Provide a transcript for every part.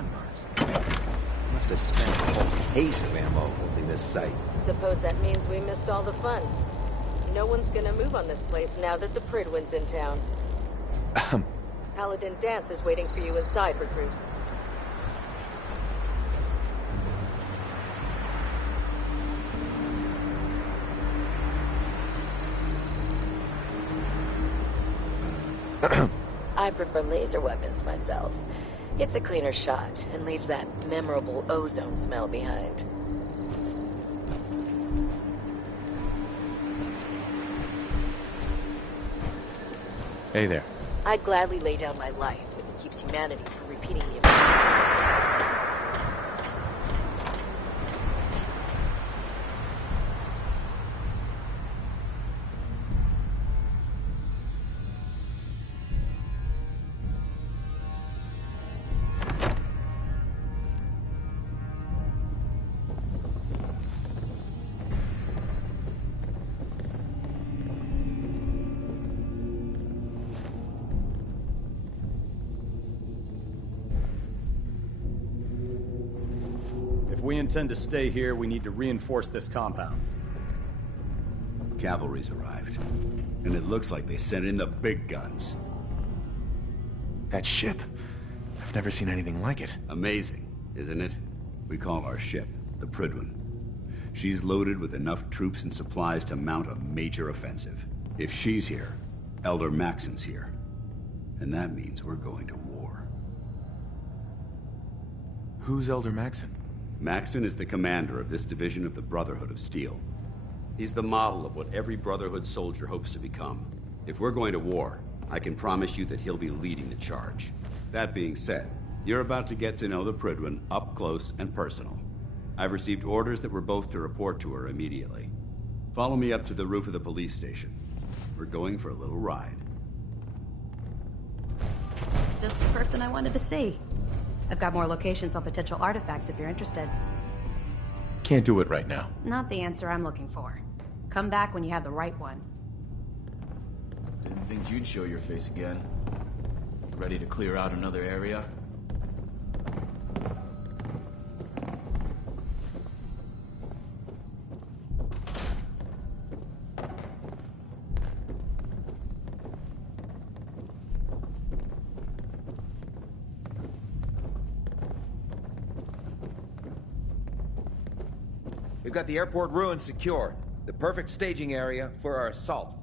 landmines. Must have spent a whole case of ammo holding this site. Suppose that means we missed all the fun. No one's gonna move on this place now that the Pridwin's in town. Paladin Dance is waiting for you inside, recruit. I prefer laser weapons myself. It's a cleaner shot and leaves that memorable ozone smell behind. Hey there. I'd gladly lay down my life if it keeps humanity from repeating the Americans. If we intend to stay here, we need to reinforce this compound. Cavalry's arrived, and it looks like they sent in the big guns. That ship. I've never seen anything like it. Amazing, isn't it? We call our ship the Pridwin. She's loaded with enough troops and supplies to mount a major offensive. If she's here, Elder Maxon's here. And that means we're going to war. Who's Elder Maxon? Maxon is the commander of this division of the Brotherhood of Steel. He's the model of what every Brotherhood soldier hopes to become. If we're going to war, I can promise you that he'll be leading the charge. That being said, you're about to get to know the Pridwin up close and personal. I've received orders that we're both to report to her immediately. Follow me up to the roof of the police station. We're going for a little ride. Just the person I wanted to see. I've got more locations on potential artifacts if you're interested. Can't do it right now. Not the answer I'm looking for. Come back when you have the right one. Didn't think you'd show your face again. Ready to clear out another area? We've got the airport ruins secured. The perfect staging area for our assault.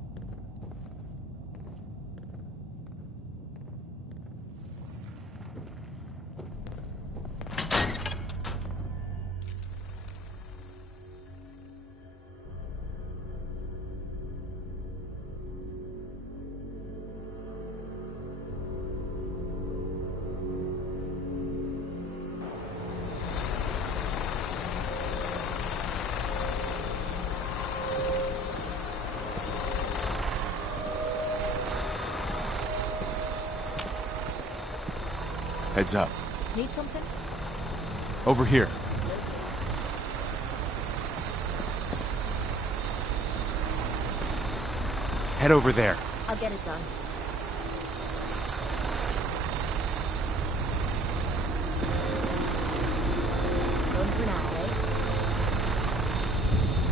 Heads up. Need something? Over here. Head over there. I'll get it done. Going for now, eh?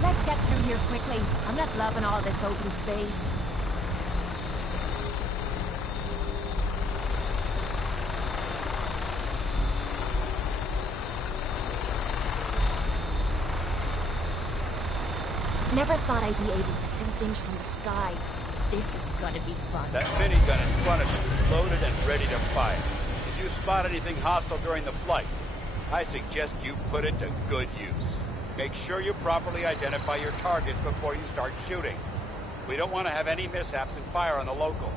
Let's get through here quickly. I'm not loving all this open space. Never thought I'd be able to see things from the sky. This is gonna be fun. That minigun in front of you is loaded and ready to fire. Did you spot anything hostile during the flight? I suggest you put it to good use. Make sure you properly identify your targets before you start shooting. We don't want to have any mishaps and fire on the locals.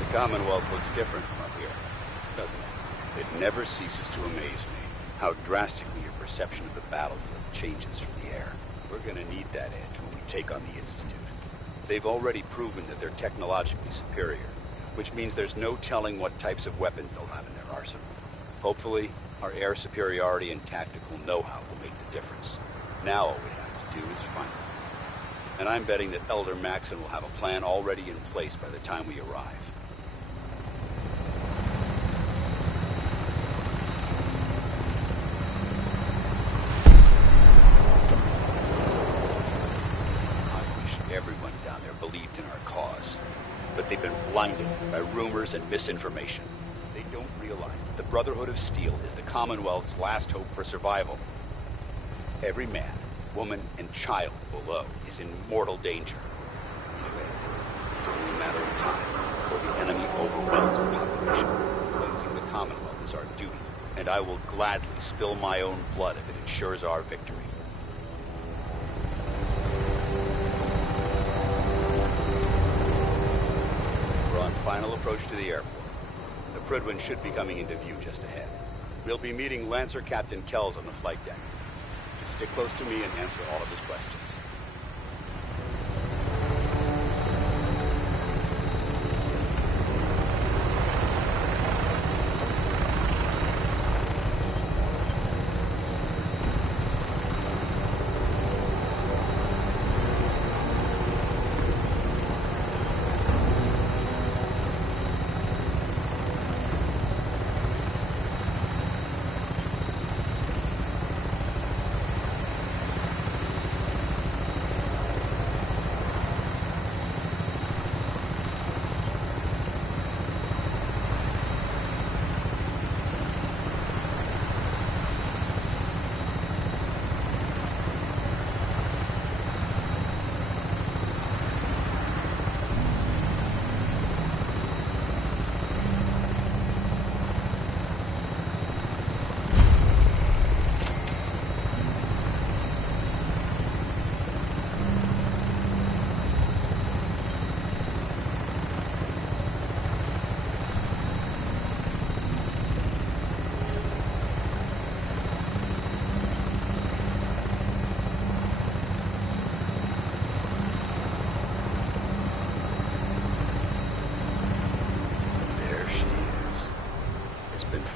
The Commonwealth looks different from up here, doesn't it? It never ceases to amaze me how drastically your perception of the battlefield changes from the air. We're gonna need that edge when we take on the Institute. They've already proven that they're technologically superior, which means there's no telling what types of weapons they'll have in their arsenal. Hopefully, our air superiority and tactical know-how will make the difference. Now all we have to do is find them. And I'm betting that Elder Maxon will have a plan already in place by the time we arrive. I wish everyone down there believed in our cause. But they've been blinded by rumors and misinformation. They don't realize that the Brotherhood of Steel is the Commonwealth's last hope for survival. Every man, woman, and child below is in mortal danger. It's only a matter of time before the enemy overwhelms the population. Cleansing the Commonwealth is our duty, and I will gladly spill my own blood if it ensures our victory. We're on final approach to the airport. The Prydwen should be coming into view just ahead. We'll be meeting Lancer Captain Kells on the flight deck. Just stick close to me and answer all of his questions.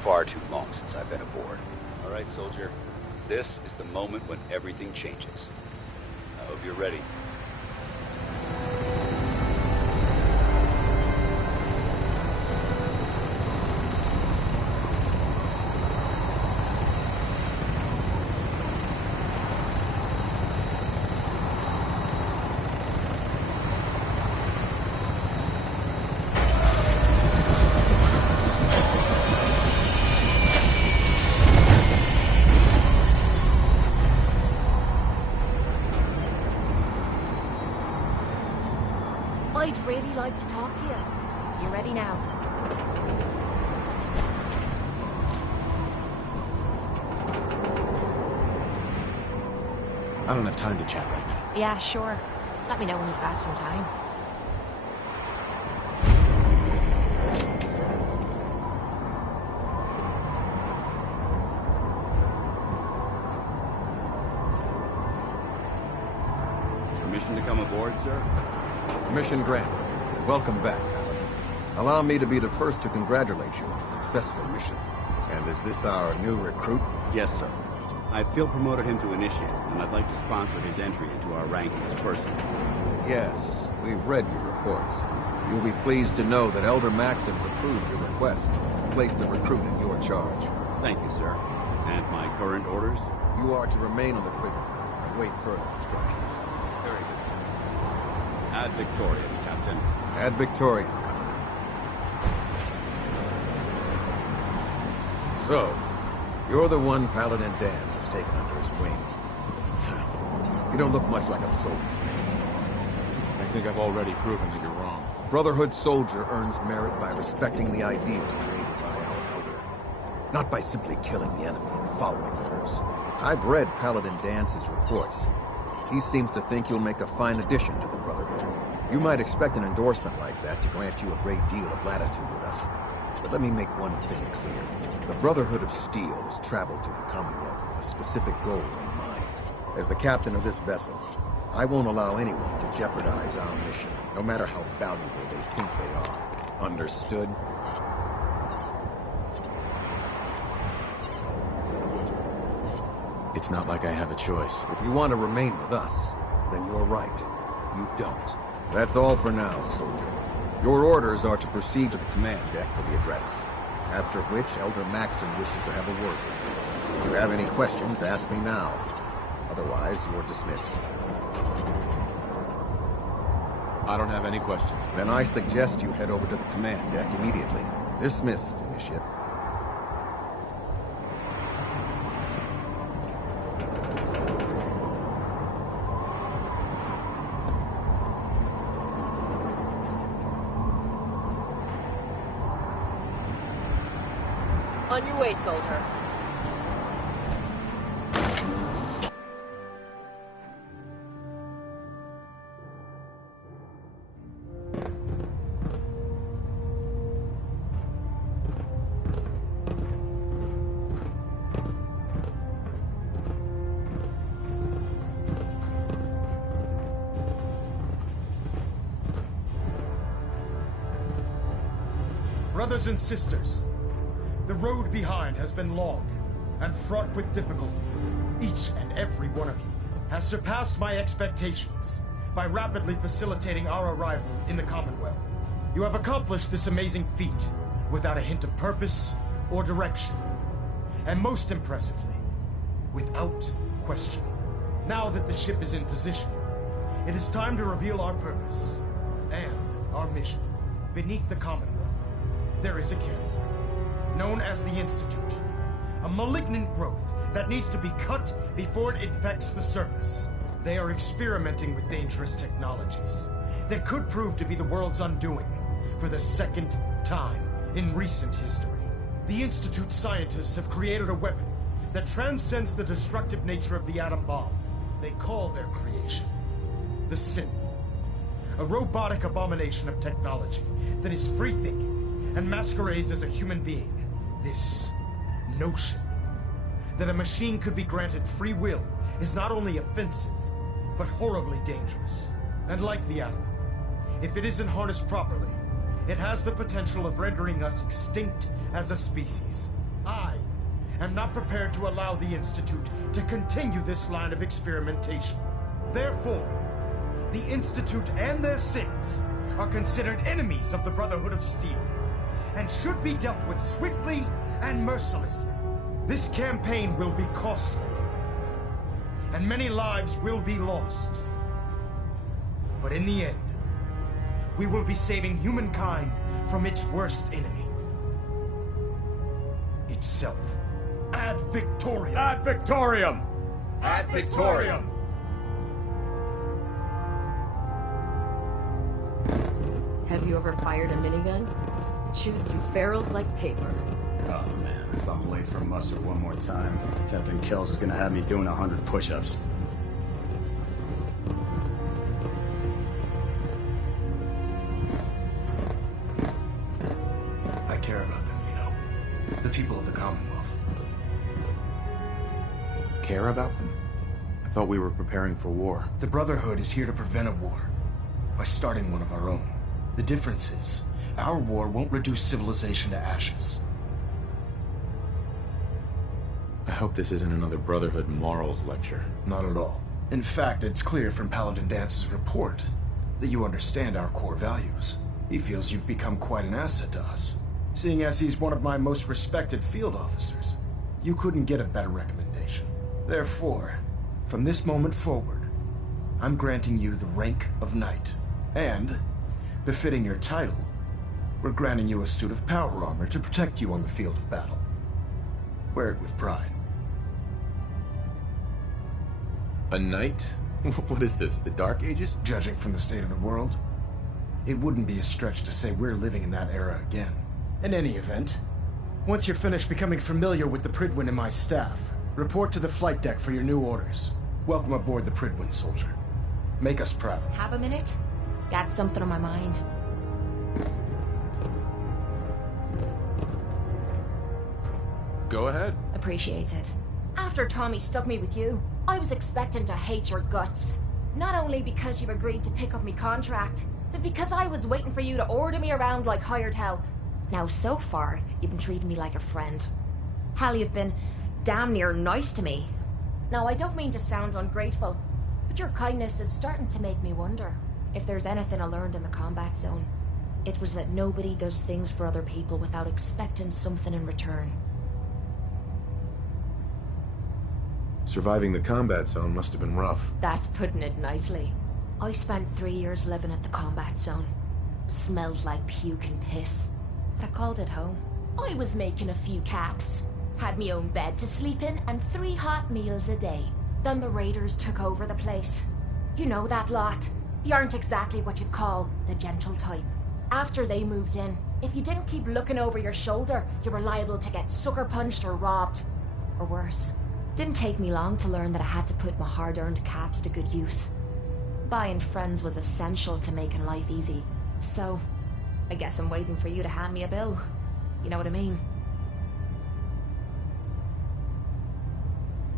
Far too long since I've been aboard. All right, soldier. This is the moment when everything changes. I hope you're ready. I'd really like to talk to you. You ready now? I don't have time to chat right now. Yeah, sure. Let me know when you've got some time. Permission to come aboard, sir? Permission granted. Welcome back, Paladin. Allow me to be the first to congratulate you on a successful mission. And is this our new recruit? Yes, sir. I feel promoted him to initiate, and I'd like to sponsor his entry into our rankings personally. Yes, we've read your reports. You'll be pleased to know that Elder Maxon's approved your request to place the recruit in your charge. Thank you, sir. And my current orders? You are to remain on the Prydwen and wait further instructions. Very good, sir. Ad Victoriam, Captain. Ad Victoriam, Paladin. So, you're the one Paladin Danse has taken under his wing. You don't look much like a soldier to me. I think I've already proven that you're wrong. Brotherhood soldier earns merit by respecting the ideals created by our elder, not by simply killing the enemy and following orders. I've read Paladin Dance's reports. He seems to think you'll make a fine addition to the Brotherhood. You might expect an endorsement like that to grant you a great deal of latitude with us. But let me make one thing clear. The Brotherhood of Steel has traveled to the Commonwealth with a specific goal in mind. As the captain of this vessel, I won't allow anyone to jeopardize our mission, no matter how valuable they think they are. Understood? It's not like I have a choice. If you want to remain with us, then you're right. You don't. That's all for now, soldier. Your orders are to proceed to the command deck for the address. After which, Elder Maxon wishes to have a word with you. If you have any questions, ask me now. Otherwise, you're dismissed. I don't have any questions. Then I suggest you head over to the command deck immediately. Dismissed, Initiate. On your way, soldier. Brothers and sisters, the road behind has been long and fraught with difficulty. Each and every one of you has surpassed my expectations by rapidly facilitating our arrival in the Commonwealth. You have accomplished this amazing feat without a hint of purpose or direction. And most impressively, without question. Now that the ship is in position, it is time to reveal our purpose and our mission. Beneath the Commonwealth, there is a cancer, known as the Institute. A malignant growth that needs to be cut before it infects the surface. They are experimenting with dangerous technologies that could prove to be the world's undoing for the second time in recent history. The Institute scientists have created a weapon that transcends the destructive nature of the atom bomb. They call their creation the Synth. A robotic abomination of technology that is free-thinking and masquerades as a human being. This notion that a machine could be granted free will is not only offensive, but horribly dangerous. And like the atom, if it isn't harnessed properly, it has the potential of rendering us extinct as a species. I am not prepared to allow the Institute to continue this line of experimentation. Therefore, the Institute and their synths are considered enemies of the Brotherhood of Steel, and should be dealt with swiftly and mercilessly. This campaign will be costly, and many lives will be lost. But in the end, we will be saving humankind from its worst enemy. Itself. Ad Victoriam! Ad Victoriam! Ad Victoriam! Have you ever fired a minigun? Shoots through ferrules like paper. Oh man, if I'm late for muster one more time, Captain Kells is gonna have me doing 100 push-ups. I care about them, you know. The people of the Commonwealth. Care about them? I thought we were preparing for war. The Brotherhood is here to prevent a war by starting one of our own. The difference is, our war won't reduce civilization to ashes. I hope this isn't another Brotherhood morals lecture. Not at all. In fact, it's clear from Paladin Dance's report that you understand our core values. He feels you've become quite an asset to us. Seeing as he's one of my most respected field officers, you couldn't get a better recommendation. Therefore, from this moment forward, I'm granting you the rank of Knight. And, befitting your title, we're granting you a suit of power armor to protect you on the field of battle. Wear it with pride. A knight? What is this, the Dark Ages? Judging from the state of the world, it wouldn't be a stretch to say we're living in that era again. In any event, once you're finished becoming familiar with the Pridwin and my staff, report to the flight deck for your new orders. Welcome aboard the Pridwin, soldier. Make us proud. Have a minute? Got something on my mind. Go ahead. Appreciate it. After Tommy stuck me with you, I was expecting to hate your guts. Not only because you agreed to pick up me contract, but because I was waiting for you to order me around like hired help. Now, so far, you've been treating me like a friend. Hell, you've been damn near nice to me. Now, I don't mean to sound ungrateful, but your kindness is starting to make me wonder if there's anything I learned in the combat zone. It was that nobody does things for other people without expecting something in return. Surviving the combat zone must have been rough. That's putting it nicely. I spent 3 years living at the combat zone. Smelled like puke and piss. But I called it home. I was making a few caps. Had me own bed to sleep in and 3 hot meals a day. Then the raiders took over the place. You know that lot. They aren't exactly what you'd call the gentle type. After they moved in, if you didn't keep looking over your shoulder, you were liable to get sucker punched or robbed. Or worse. Didn't take me long to learn that I had to put my hard-earned caps to good use. Buying friends was essential to making life easy. So, I guess I'm waiting for you to hand me a bill. You know what I mean?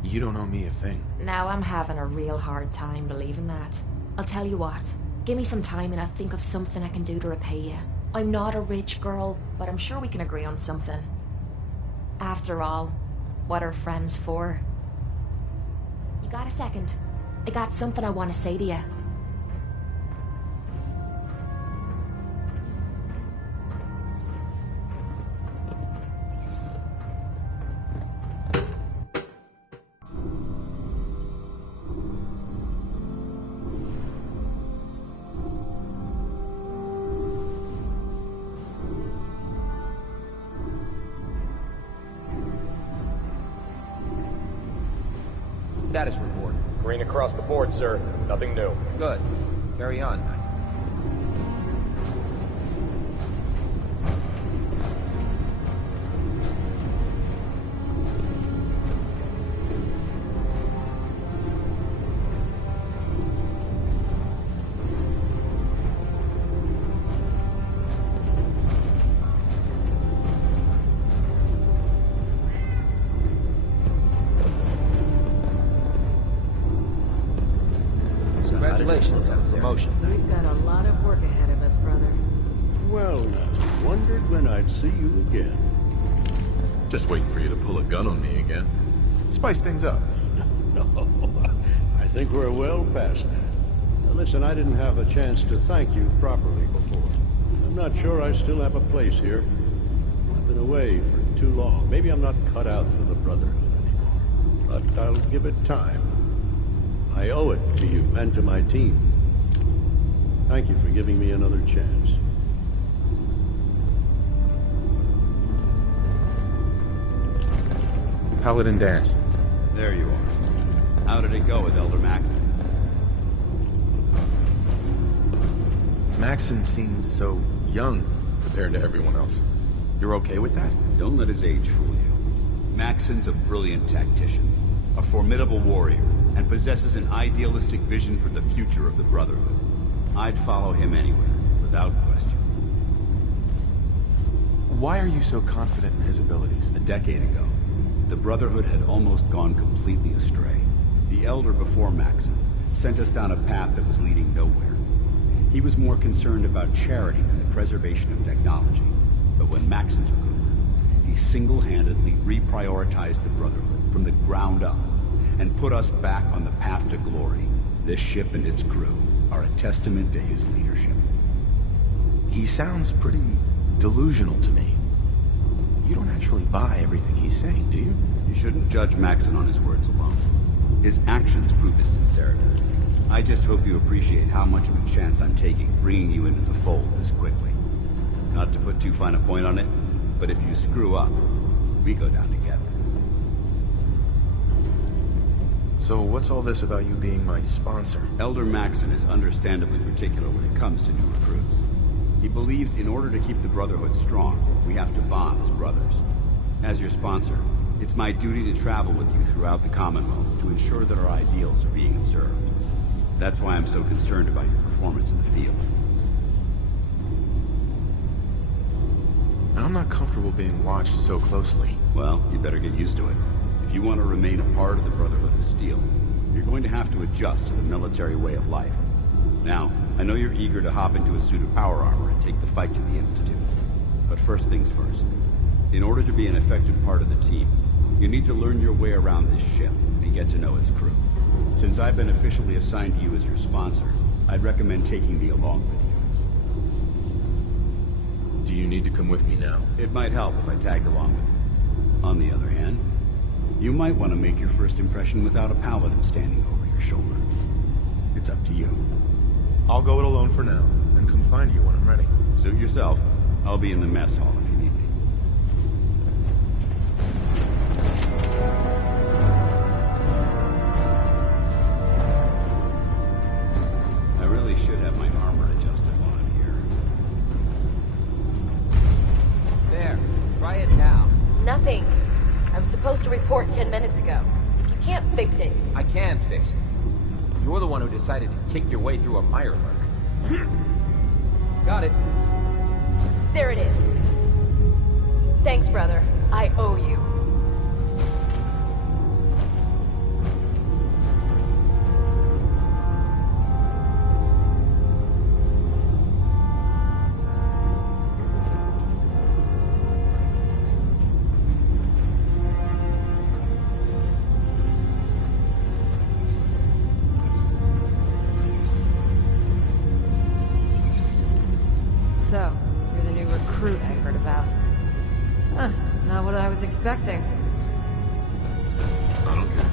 You don't owe me a thing. Now I'm having a real hard time believing that. I'll tell you what. Give me some time and I'll think of something I can do to repay you. I'm not a rich girl, but I'm sure we can agree on something. After all, what are friends for? You got a second? I got something I want to say to you. Status report. Green across the board, sir. Nothing new. Good. Carry on. Congratulations on the promotion. We've got a lot of work ahead of us, brother. Well, now, wondered when I'd see you again. Just waiting for you to pull a gun on me again. Spice things up. No, I think we're well past that. Now, listen, I didn't have a chance to thank you properly before. I'm not sure I still have a place here. I've been away for too long. Maybe I'm not cut out for the Brotherhood anymore. But I'll give it time. I owe it to you and to my team. Thank you for giving me another chance. Paladin Dance. There you are. How did it go with Elder Maxon? Maxon seems so young compared to everyone else. You're okay with that? Don't let his age fool you. Maxon's a brilliant tactician, a formidable warrior, and possesses an idealistic vision for the future of the Brotherhood. I'd follow him anywhere, without question. Why are you so confident in his abilities? A decade ago, the Brotherhood had almost gone completely astray. The Elder before Maxon sent us down a path that was leading nowhere. He was more concerned about charity than the preservation of technology. But when Maxon took over, he single-handedly reprioritized the Brotherhood from the ground up and put us back on the path to glory. This ship and its crew are a testament to his leadership. He sounds pretty delusional to me. You don't actually buy everything he's saying, do you? You shouldn't judge Maxon on his words alone. His actions prove his sincerity. I just hope you appreciate how much of a chance I'm taking bringing you into the fold this quickly. Not to put too fine a point on it, but if you screw up, we go down together. So what's all this about you being my sponsor? Elder Maxon is understandably particular when it comes to new recruits. He believes in order to keep the Brotherhood strong, we have to bond as brothers. As your sponsor, it's my duty to travel with you throughout the Commonwealth to ensure that our ideals are being observed. That's why I'm so concerned about your performance in the field. I'm not comfortable being watched so closely. Well, you better get used to it. If you want to remain a part of the Brotherhood of Steel, you're going to have to adjust to the military way of life. Now, I know you're eager to hop into a suit of power armor and take the fight to the Institute. But first things first. In order to be an effective part of the team, you need to learn your way around this ship and get get to know its crew. Since I've been officially assigned to you as your sponsor, I'd recommend taking me along with you. Do you need to come with me now? It might help if I tagged along with you. On the other hand, you might want to make your first impression without a paladin standing over your shoulder. It's up to you. I'll go it alone for now, and come find you when I'm ready. Suit yourself. I'll be in the mess hall if you need me. I really should have my armor adjusted while I'm here. There. Try it now. Nothing. I was supposed to report 10 minutes ago. If you can't fix it... I can fix it. You're the one who decided to kick your way through a mirelurk. Got it. There it is. Thanks, brother. I owe you. So, you're the new recruit I heard about. Huh, not what I was expecting. I don't care.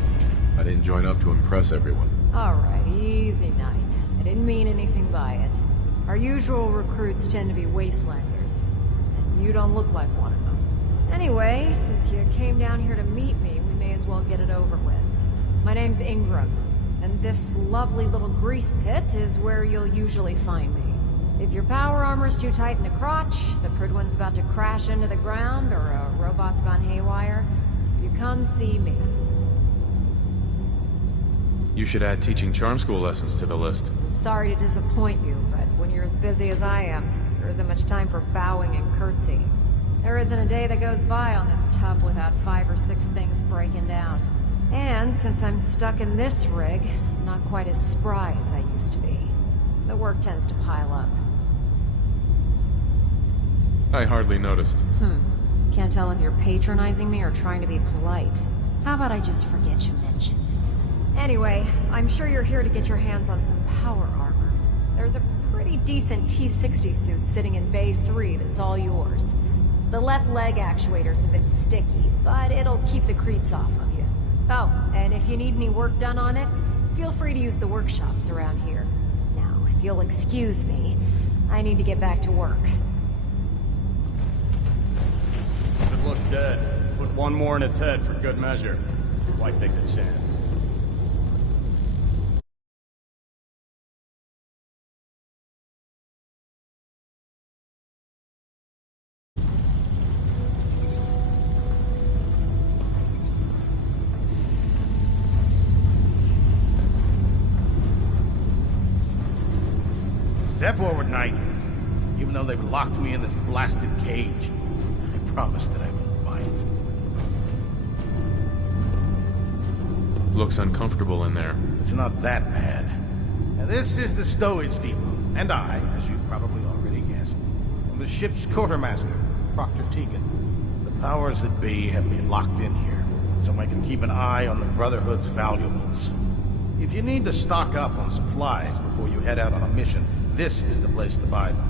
I didn't join up to impress everyone. Alright, easy night. I didn't mean anything by it. Our usual recruits tend to be wastelanders. And you don't look like one of them. Anyway, since you came down here to meet me, we may as well get it over with. My name's Ingram, and this lovely little grease pit is where you'll usually find me. If your power armor's too tight in the crotch, the Pridwan's about to crash into the ground, or a robot's gone haywire, you come see me. You should add teaching charm school lessons to the list. Sorry to disappoint you, but when you're as busy as I am, there isn't much time for bowing and curtsy. There isn't a day that goes by on this tub without 5 or 6 things breaking down. And since I'm stuck in this rig, I'm not quite as spry as I used to be. The work tends to pile up. I hardly noticed. Can't tell if you're patronizing me or trying to be polite. How about I just forget you mentioned it? Anyway, I'm sure you're here to get your hands on some power armor. There's a pretty decent T-60 suit sitting in Bay 3 that's all yours. The left leg actuator's a bit sticky, but it'll keep the creeps off of you. Oh, and if you need any work done on it, feel free to use the workshops around here. Now, if you'll excuse me, I need to get back to work. If it looks dead, put one more in its head for good measure. Why take the chance? Step forward, Knight. Even though they've locked me in this blasted cage, I promised that I wouldn't fight. Looks uncomfortable in there. It's not that bad. Now, this is the stowage depot, and I, as you probably already guessed, am the ship's quartermaster, Proctor Tegan. The powers that be have me locked in here, so I can keep an eye on the Brotherhood's valuables. If you need to stock up on supplies before you head out on a mission, this is the place to buy them.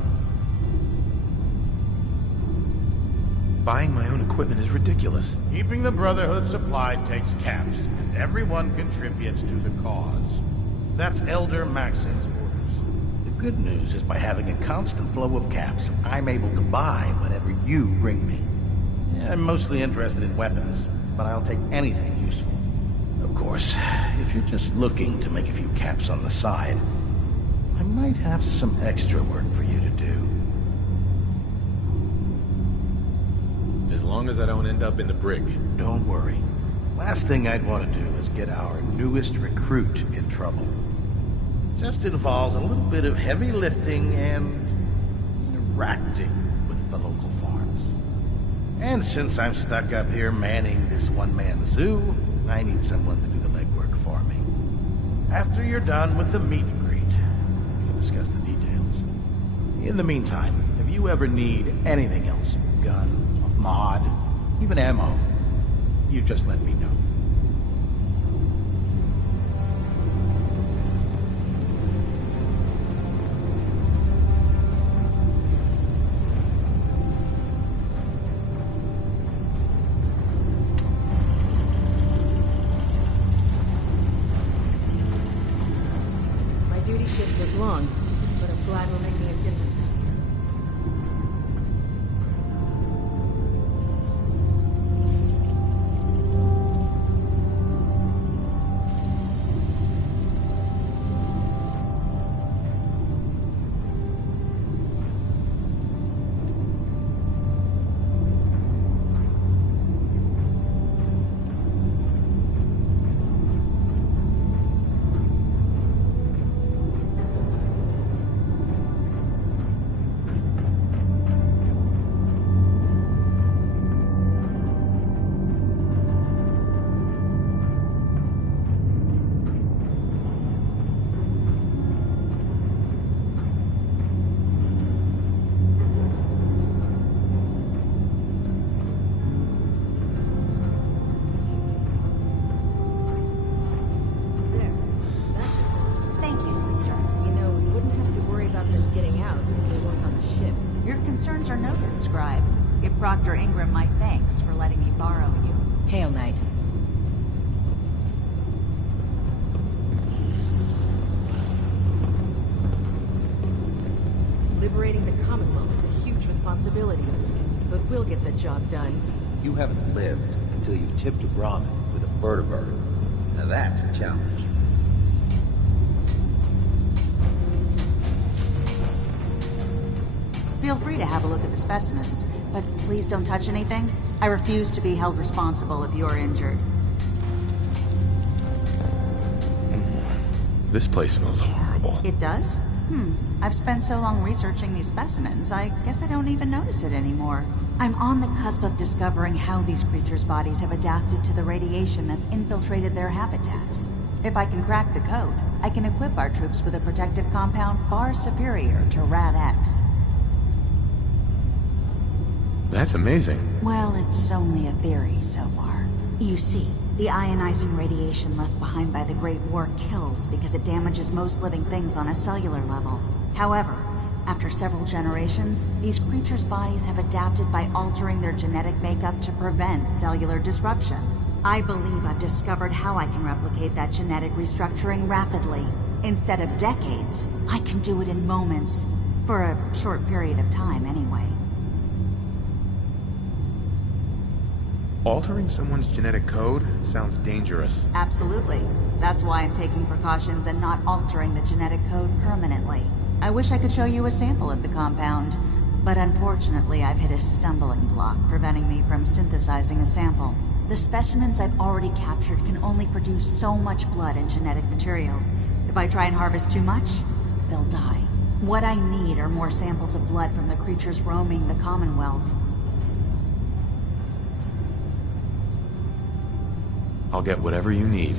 Buying my own equipment is ridiculous. Keeping the Brotherhood supplied takes caps, and everyone contributes to the cause. That's Elder Maxon's orders. The good news is by having a constant flow of caps, I'm able to buy whatever you bring me. I'm mostly interested in weapons, but I'll take anything useful. Of course, if you're just looking to make a few caps on the side, I might have some extra work for you to do. As long as I don't end up in the brig. Don't worry. Last thing I'd want to do is get our newest recruit in trouble. Just involves a little bit of heavy lifting and interacting with the local farms. And since I'm stuck up here manning this one-man zoo, I need someone to do the legwork for me. After you're done with the meet and greet, we can discuss the details. In the meantime, if you ever need anything else, gun, mod, even ammo, you just let me know. duty shift was long, but I'm glad we're making a difference out here. Liberating the Commonwealth is a huge responsibility, but we'll get the job done. You haven't lived until you've tipped a Brahmin with a vertebrate. Now that's a challenge. Feel free to have a look at the specimens, but please don't touch anything. I refuse to be held responsible if you're injured. This place smells horrible. It does? I've spent so long researching these specimens, I guess I don't even notice it anymore. I'm on the cusp of discovering how these creatures' bodies have adapted to the radiation that's infiltrated their habitats. If I can crack the code, I can equip our troops with a protective compound far superior to Rad-X. That's amazing. Well, it's only a theory so far. You see, the ionizing radiation left behind by the Great War kills because it damages most living things on a cellular level. However, after several generations, these creatures' bodies have adapted by altering their genetic makeup to prevent cellular disruption. I believe I've discovered how I can replicate that genetic restructuring rapidly. Instead of decades, I can do it in moments. For a short period of time, anyway. Altering someone's genetic code sounds dangerous. Absolutely. That's why I'm taking precautions and not altering the genetic code permanently. I wish I could show you a sample of the compound, but unfortunately I've hit a stumbling block preventing me from synthesizing a sample. The specimens I've already captured can only produce so much blood and genetic material. If I try and harvest too much, they'll die. What I need are more samples of blood from the creatures roaming the Commonwealth. I'll get whatever you need,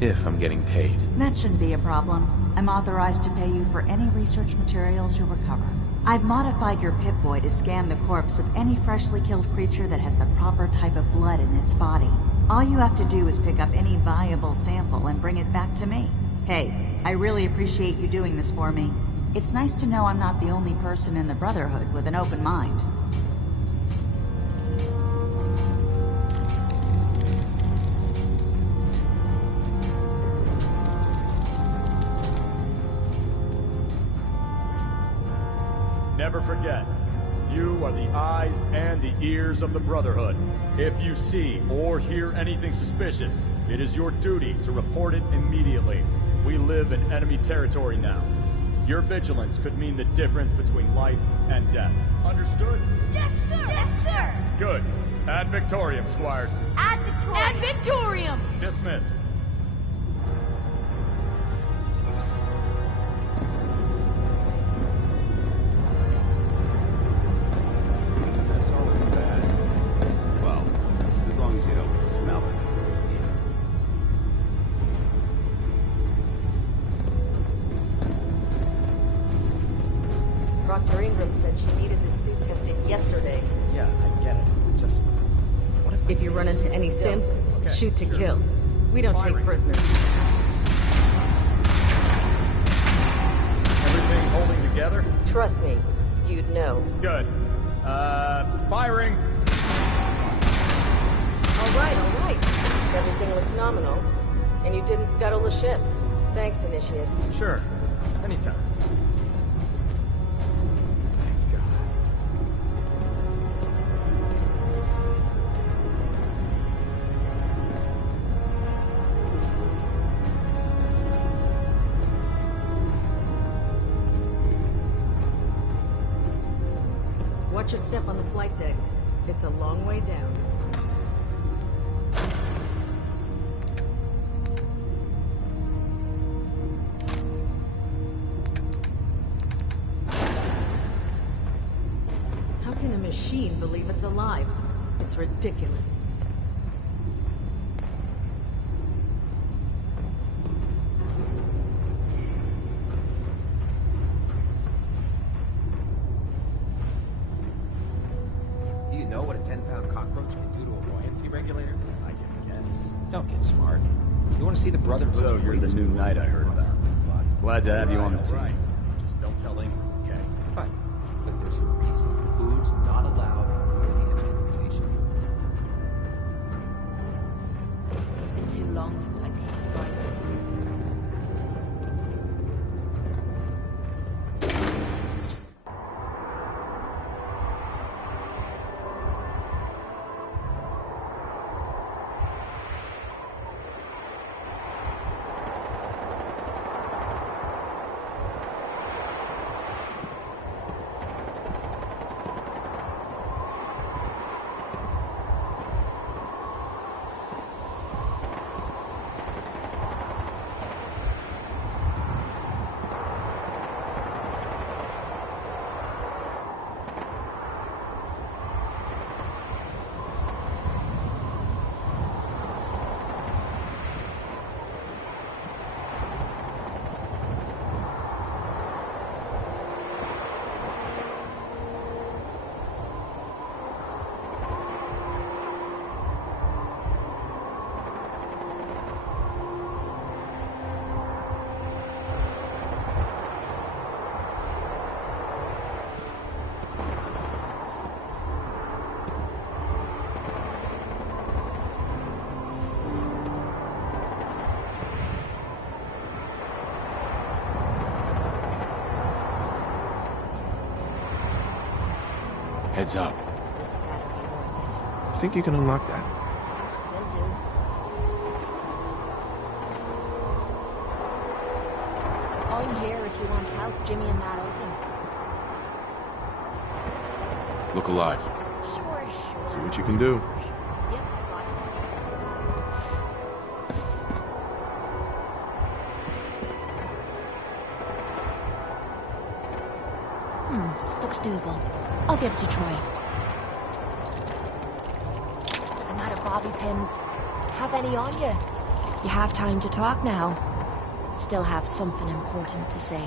if I'm getting paid. That shouldn't be a problem. I'm authorized to pay you for any research materials you recover. I've modified your Pip-Boy to scan the corpse of any freshly killed creature that has the proper type of blood in its body. All you have to do is pick up any viable sample and bring it back to me. Hey, I really appreciate you doing this for me. It's nice to know I'm not the only person in the Brotherhood with an open mind. Never forget, you are the eyes and the ears of the Brotherhood. If you see or hear anything suspicious, it is your duty to report it immediately. We live in enemy territory now. Your vigilance could mean the difference between life and death. Understood? Yes, sir! Yes, sir! Good. Ad Victorium, squires. Ad Victorium! Ad Victorium! Dismissed. That's always bad. Well, as long as you don't smell it. Dr. Ingram said she needed this suit tested yesterday. Yeah, I get it. Just... what If you run into any synths, shoot to kill. We don't take prisoners. Everything holding together? Trust me, you'd know. Good. Firing! All right. Everything looks nominal. And you didn't scuttle the ship. Thanks, Initiate. Sure. Anytime. Watch your step on the flight deck. It's a long way down. How can a machine believe it's alive? It's ridiculous. Do you know what a 10-pound cockroach can do to a buoyancy regulator? I can guess. Don't get smart. You want to see the Brotherhood? So you're the new knight I heard about. Glad to have you on the team. Right. Just don't tell anyone, okay? Fine. But there's a reason. Food's not allowed in the transportation. Been too long since I picked a fight. Heads up. This better be worth it. Think you can unlock that? Will do. I'm here if you want help Jimmy and that open. Look alive. Sure, sure. See what you can do. Yep, got it. Looks doable. I'll give it a try. I'm out of bobby pins. Have any on you? You have time to talk now. Still have something important to say.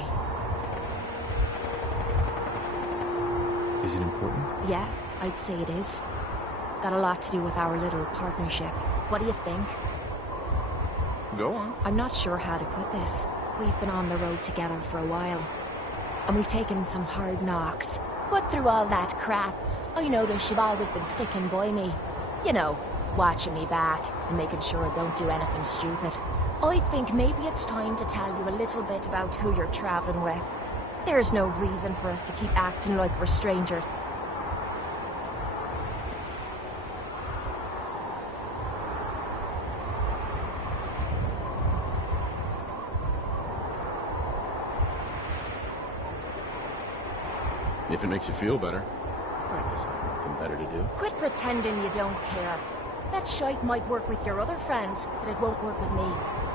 Is it important? Yeah, I'd say it is. Got a lot to do with our little partnership. What do you think? Go on. I'm not sure how to put this. We've been on the road together for a while. And we've taken some hard knocks. But through all that crap, I notice you've always been sticking by me. You know, watching me back and making sure I don't do anything stupid. I think maybe it's time to tell you a little bit about who you're traveling with. There's no reason for us to keep acting like we're strangers. If it makes you feel better. I guess I have nothing better to do. Quit pretending you don't care. That shite might work with your other friends, but it won't work with me.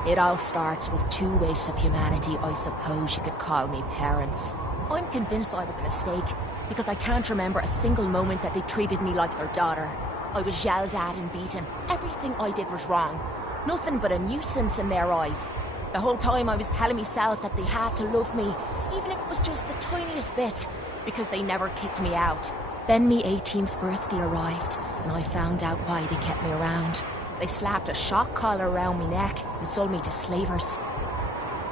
It all starts with two wastes of humanity I suppose you could call me parents. I'm convinced I was a mistake, because I can't remember a single moment that they treated me like their daughter. I was yelled at and beaten. Everything I did was wrong. Nothing but a nuisance in their eyes. The whole time I was telling myself that they had to love me, even if it was just the tiniest bit, because they never kicked me out. Then me 18th birthday arrived, and I found out why they kept me around. They slapped a shock collar around my neck and sold me to slavers.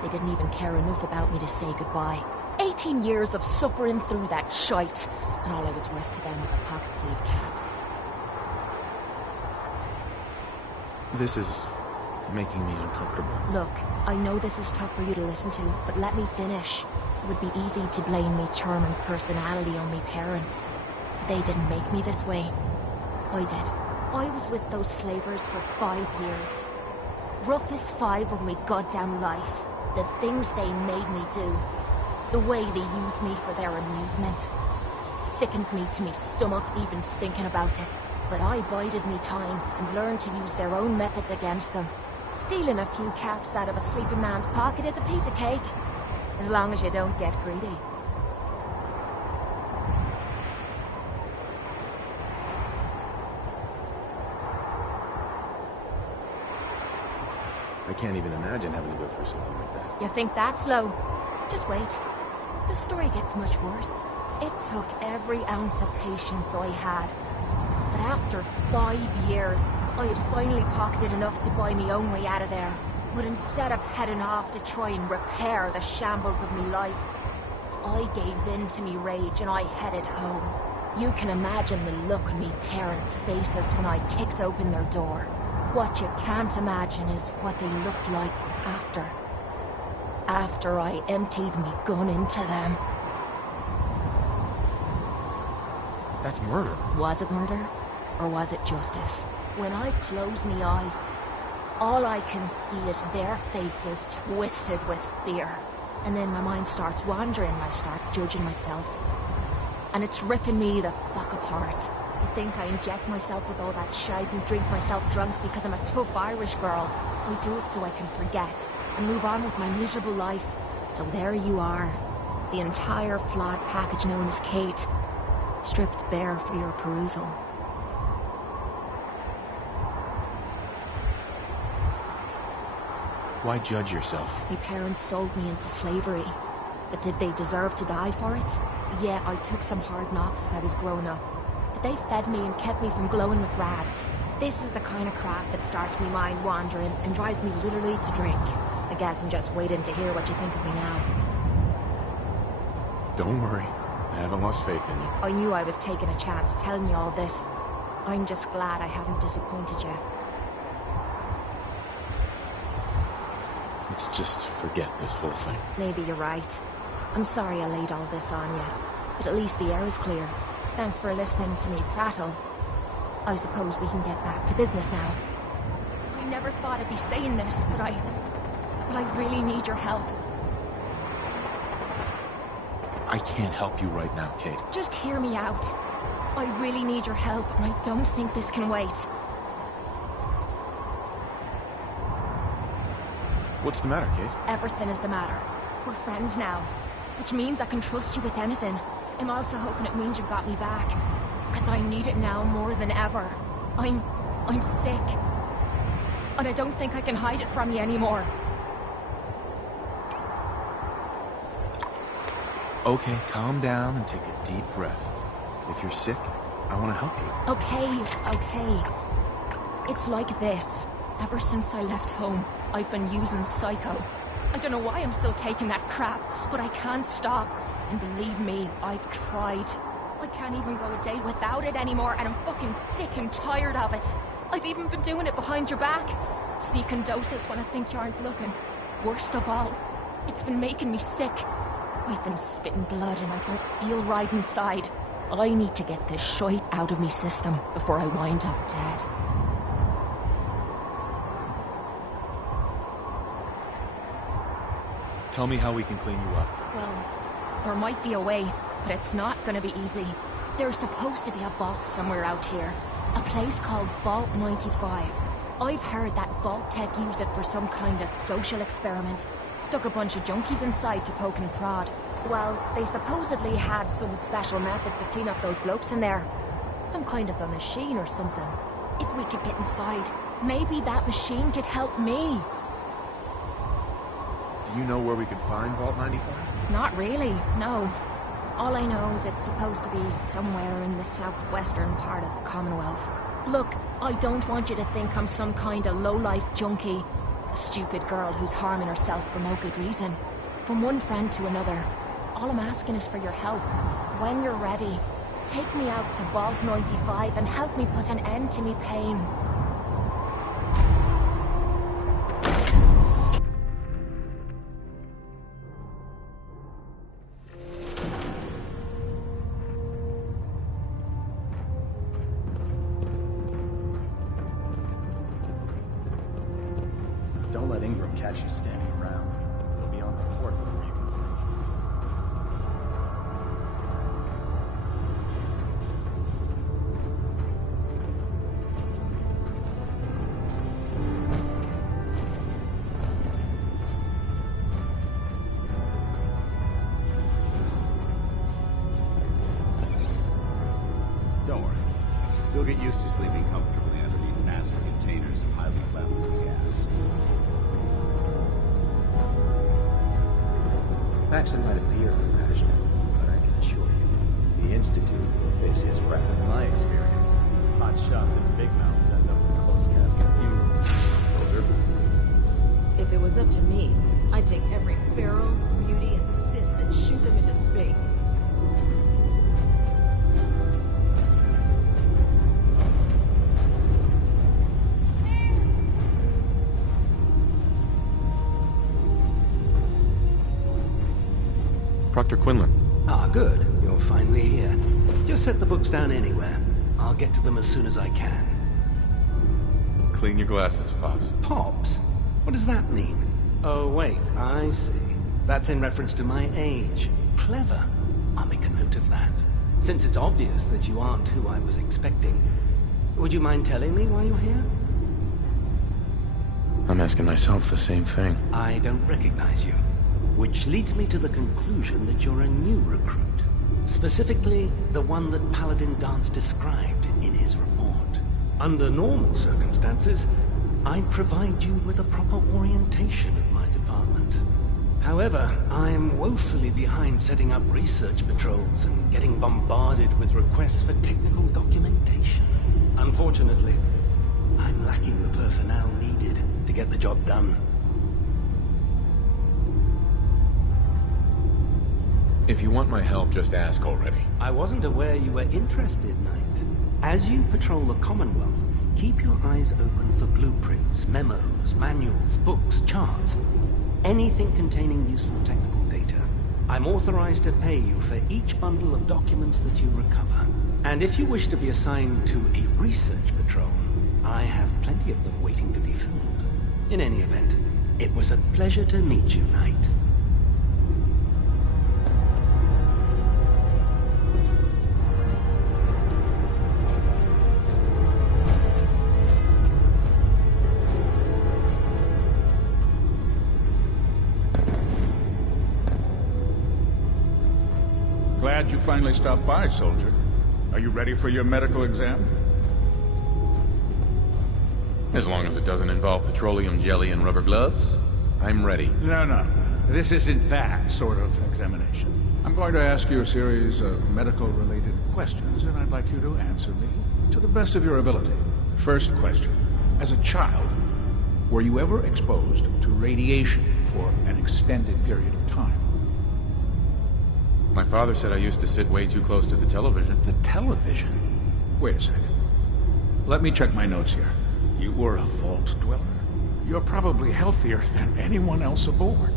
They didn't even care enough about me to say goodbye. 18 years of suffering through that shite, and all I was worth to them was a pocket full of cabs. This is making me uncomfortable. Look, I know this is tough for you to listen to, but let me finish. It would be easy to blame me charm and personality on me parents. But they didn't make me this way. I did. I was with those slavers for 5 years. Roughest 5 of me goddamn life. The things they made me do. The way they used me for their amusement. It sickens me to me stomach even thinking about it. But I bided me time and learned to use their own methods against them. Stealing a few caps out of a sleeping man's pocket is a piece of cake. As long as you don't get greedy. I can't even imagine having to go through something like that. You think that's low? Just wait. The story gets much worse. It took every ounce of patience I had. But after 5 years, I had finally pocketed enough to buy me own way out of there. But instead of heading off to try and repair the shambles of me life, I gave in to me rage and I headed home. You can imagine the look on me parents' faces when I kicked open their door. What you can't imagine is what they looked like after. After I emptied me gun into them. That's murder. Was it murder? Or was it justice? When I close me eyes, all I can see is their faces twisted with fear. And then my mind starts wandering and I start judging myself. And it's ripping me the fuck apart. I think I inject myself with all that shite and drink myself drunk because I'm a tough Irish girl. I do it so I can forget and move on with my miserable life. So there you are. The entire flawed package known as Kate. Stripped bare for your perusal. Why judge yourself? My parents sold me into slavery. But did they deserve to die for it? Yeah, I took some hard knocks as I was growing up. But they fed me and kept me from glowing with rads. This is the kind of crap that starts me mind wandering and drives me literally to drink. I guess I'm just waiting to hear what you think of me now. Don't worry. I haven't lost faith in you. I knew I was taking a chance telling you all this. I'm just glad I haven't disappointed you. Let's just forget this whole thing. Maybe you're right. I'm sorry I laid all this on you. But at least the air is clear. Thanks for listening to me prattle. I suppose we can get back to business now. I never thought I'd be saying this, but I really need your help. I can't help you right now, Kate. Just hear me out. I really need your help, and I don't think this can wait. What's the matter, Kate? Everything is the matter. We're friends now, which means I can trust you with anything. I'm also hoping it means you've got me back, because I need it now more than ever. I'm sick, and I don't think I can hide it from you anymore. Okay, calm down and take a deep breath. If you're sick, I want to help you. Okay. It's like this. Ever since I left home, I've been using Psycho. I don't know why I'm still taking that crap, but I can't stop. And believe me, I've tried. I can't even go a day without it anymore, and I'm fucking sick and tired of it. I've even been doing it behind your back. Sneaking doses when I think you aren't looking. Worst of all, it's been making me sick. I've been spitting blood and I don't feel right inside. I need to get this shite out of me system before I wind up dead. Tell me how we can clean you up. Well, there might be a way, but it's not gonna be easy. There's supposed to be a vault somewhere out here. A place called Vault 95. I've heard that Vault Tech used it for some kind of social experiment. Stuck a bunch of junkies inside to poke and prod. Well, they supposedly had some special method to clean up those blokes in there. Some kind of a machine or something. If we could get inside, maybe that machine could help me. Do you know where we could find Vault 95? Not really, no. All I know is it's supposed to be somewhere in the southwestern part of the Commonwealth. Look, I don't want you to think I'm some kind of low-life junkie. A stupid girl who's harming herself for no good reason. From one friend to another. All I'm asking is for your help. When you're ready, take me out to Vault 95 and help me put an end to me pain. Ingram catch you standing around, you'll be on report before you can blink. Don't worry. You'll get used to sleeping comfortably underneath massive containers of highly flammable gas. Paxton might appear compassionate, but I can assure you, the Institute will face his wrath. In my experience, hot shots and big mouths end up with closed casket funerals. Soldier. If it was up to me, I'd take every feral, beauty, and Sith and shoot them into space. Proctor Quinlan. Ah, good. You're finally here. Just set the books down anywhere. I'll get to them as soon as I can. Clean your glasses, Pops. Pops? What does that mean? Oh, wait. I see. That's in reference to my age. Clever. I'll make a note of that. Since it's obvious that you aren't who I was expecting, would you mind telling me why you're here? I'm asking myself the same thing. I don't recognize you. Which leads me to the conclusion that you're a new recruit. Specifically, the one that Paladin Dance described in his report. Under normal circumstances, I'd provide you with a proper orientation of my department. However, I'm woefully behind setting up research patrols and getting bombarded with requests for technical documentation. Unfortunately, I'm lacking the personnel needed to get the job done. If you want my help, just ask already. I wasn't aware you were interested, Knight. As you patrol the Commonwealth, keep your eyes open for blueprints, memos, manuals, books, charts. Anything containing useful technical data. I'm authorized to pay you for each bundle of documents that you recover. And if you wish to be assigned to a research patrol, I have plenty of them waiting to be filled. In any event, it was a pleasure to meet you, Knight. Glad you finally stopped by, soldier. Are you ready for your medical exam? As long as it doesn't involve petroleum jelly and rubber gloves, I'm ready. No. This isn't that sort of examination. I'm going to ask you a series of medical-related questions, and I'd like you to answer me to the best of your ability. First question. As a child, were you ever exposed to radiation for an extended period of time? My father said I used to sit way too close to the television. The television? Wait a second. Let me check my notes here. You were a vault dweller. You're probably healthier than anyone else aboard.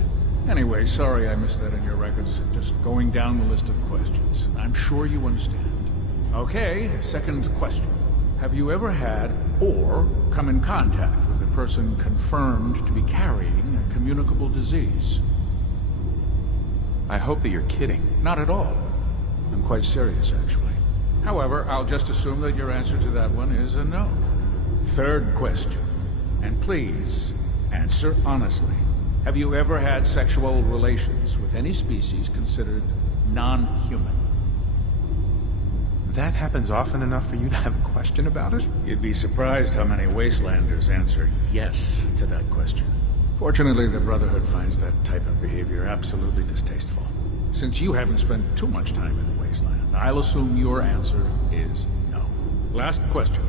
Anyway, sorry I missed that in your records. Just going down the list of questions. I'm sure you understand. Okay, second question. Have you ever had or come in contact with a person confirmed to be carrying a communicable disease? I hope that you're kidding. Not at all. I'm quite serious, actually. However, I'll just assume that your answer to that one is a no. Third question. And please, answer honestly. Have you ever had sexual relations with any species considered non-human? That happens often enough for you to have a question about it? You'd be surprised how many Wastelanders answer yes to that question. Fortunately, the Brotherhood finds that type of behavior absolutely distasteful. Since you haven't spent too much time in the Wasteland, I'll assume your answer is no. Last question.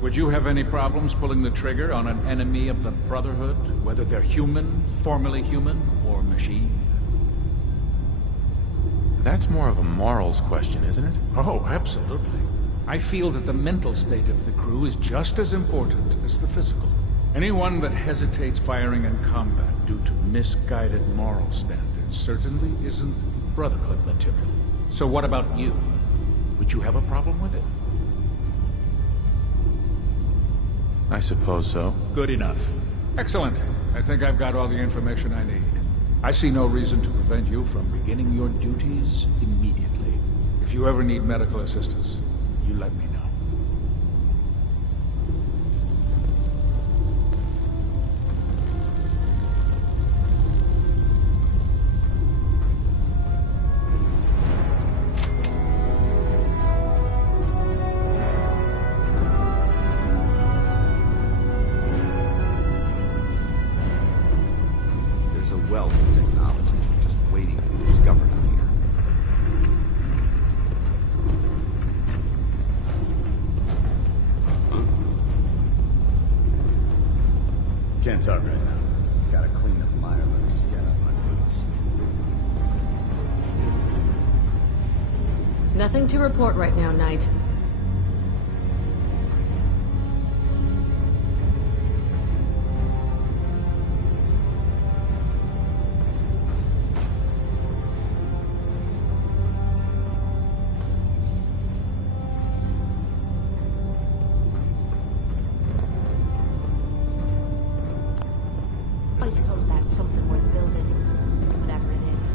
Would you have any problems pulling the trigger on an enemy of the Brotherhood, whether they're human, formerly human, or machine? That's more of a morals question, isn't it? Oh, absolutely. I feel that the mental state of the crew is just as important as the physical. Anyone that hesitates firing in combat due to misguided moral standards certainly isn't Brotherhood material. So what about you? Would you have a problem with it? I suppose so. Good enough. Excellent. I think I've got all the information I need. I see no reason to prevent you from beginning your duties immediately. If you ever need medical assistance, you let me know. Wealth of technology just waiting to be discovered out here. Can't talk right now. Gotta clean up mire by the skin off my boots. Nothing to report right now, Knight. I suppose that's something worth building, whatever it is.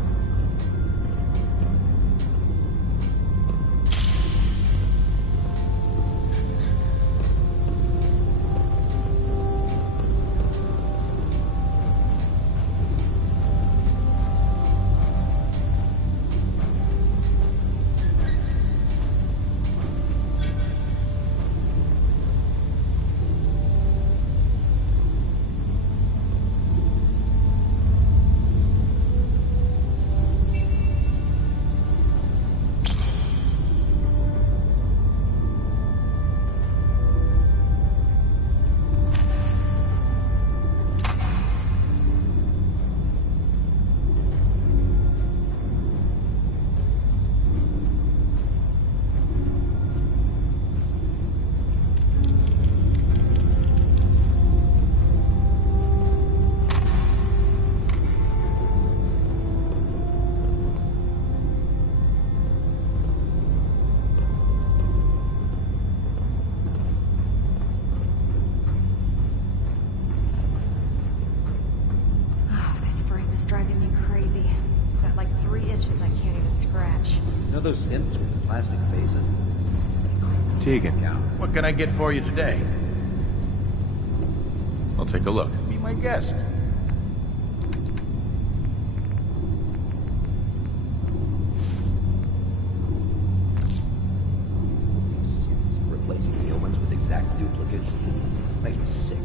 It's driving me crazy. Got like 3 itches I can't even scratch. You know those synths with the plastic faces? Tegan, what can I get for you today? I'll take a look. Be my guest. Synths replacing real ones with exact duplicates. Makes me sick.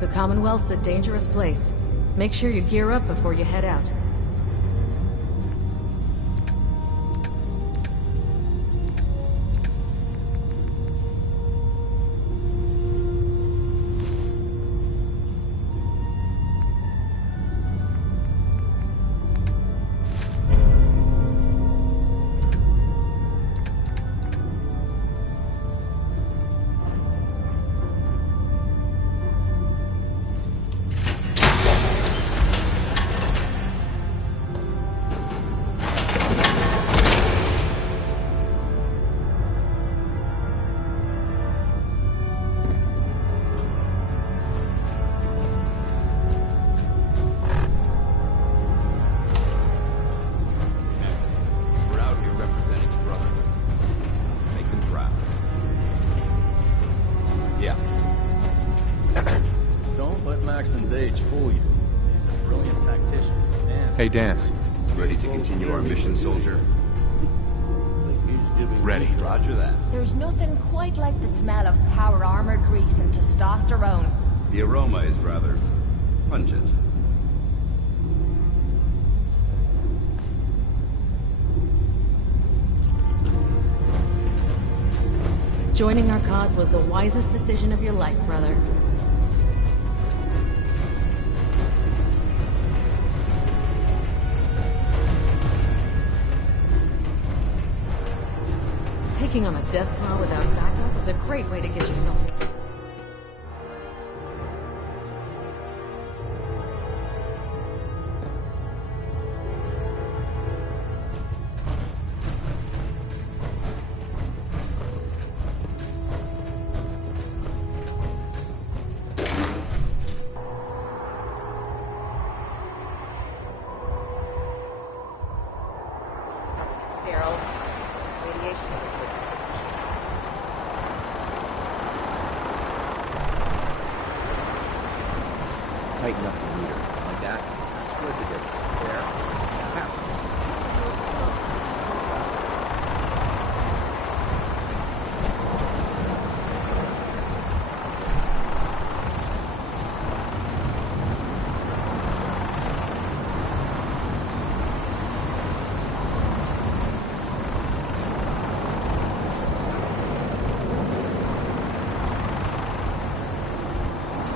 The Commonwealth's a dangerous place. Make sure you gear up before you head out. Maxon's age fool you. He's a brilliant tactician. And Hey, Dance. Ready to continue our mission, soldier? Ready. Roger that. There's nothing quite like the smell of power armor grease and testosterone. The aroma is rather pungent. Joining our cause was the wisest decision of your life, brother. Taking on a death claw without backup is a great way to get yourself... Barrels. Radiation resistance is key. Tighten up the meter. Like that. That's good to get there.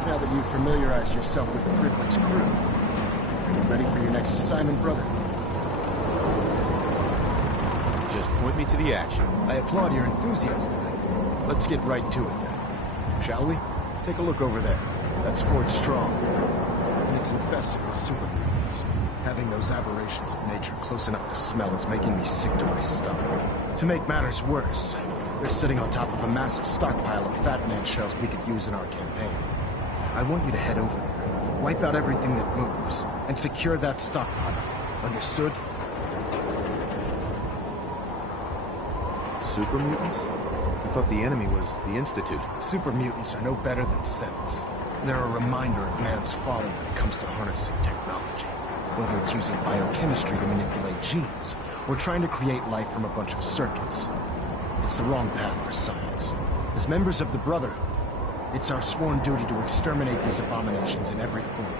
Now that you've familiarized yourself with the Prydwen's crew, are you ready for your next assignment, brother? Just point me to the action. I applaud your enthusiasm, Knight. Let's get right to it, then. Shall we? Take a look over there. That's Fort Strong. And it's infested with super mutants. Having those aberrations of nature close enough to smell is making me sick to my stomach. To make matters worse, they're sitting on top of a massive stockpile of Fat Man shells we could use in our campaign. I want you to head over there, wipe out everything that moves, and secure that stockpile. Understood? Super mutants? I thought the enemy was the Institute. Super mutants are no better than Sentinels. They're a reminder of man's folly when it comes to harnessing technology. Whether it's using biochemistry to manipulate genes, or trying to create life from a bunch of circuits. It's the wrong path for science. As members of the Brotherhood, it's our sworn duty to exterminate these abominations in every form.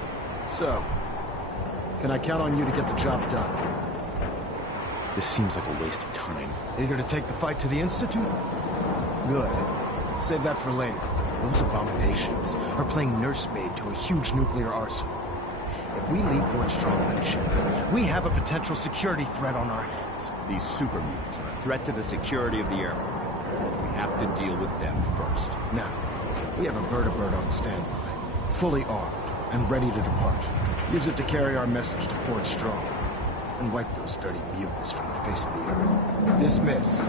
So, can I count on you to get the job done? This seems like a waste of time. Eager to take the fight to the Institute? Good. Save that for later. Those abominations are playing nursemaid to a huge nuclear arsenal. If we leave Fort Strong unchecked, we have a potential security threat on our hands. These super mutants are a threat to the security of the airport. We have to deal with them first. Now, we have a vertibird on standby, fully armed and ready to depart. Use it to carry our message to Fort Strong and wipe those dirty mutants from the face of the earth. Dismissed.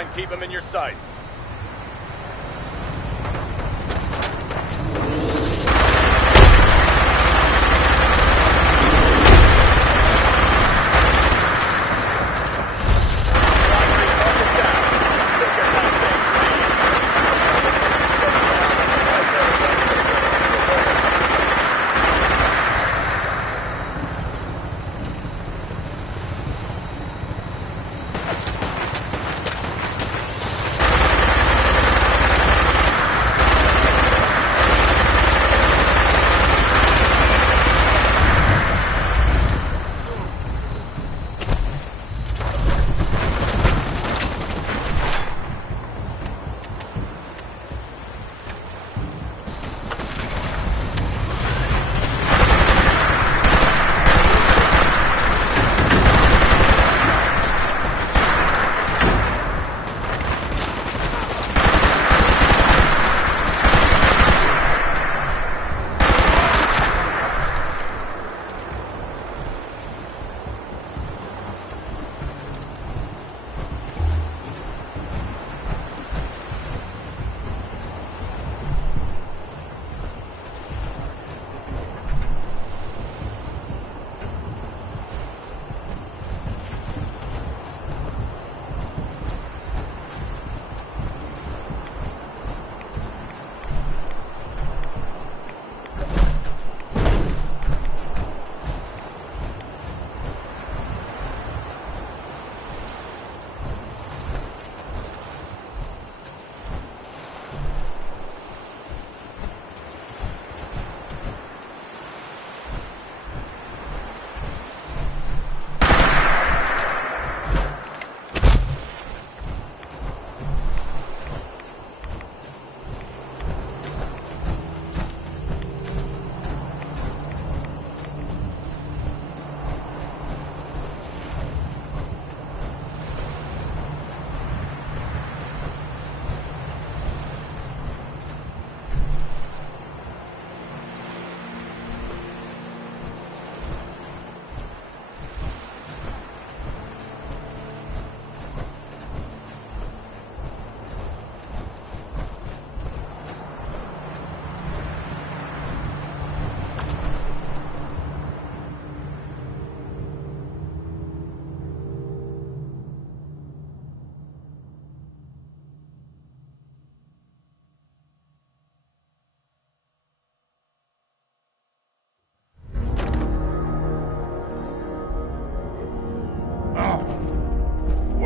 try and keep him in your sights.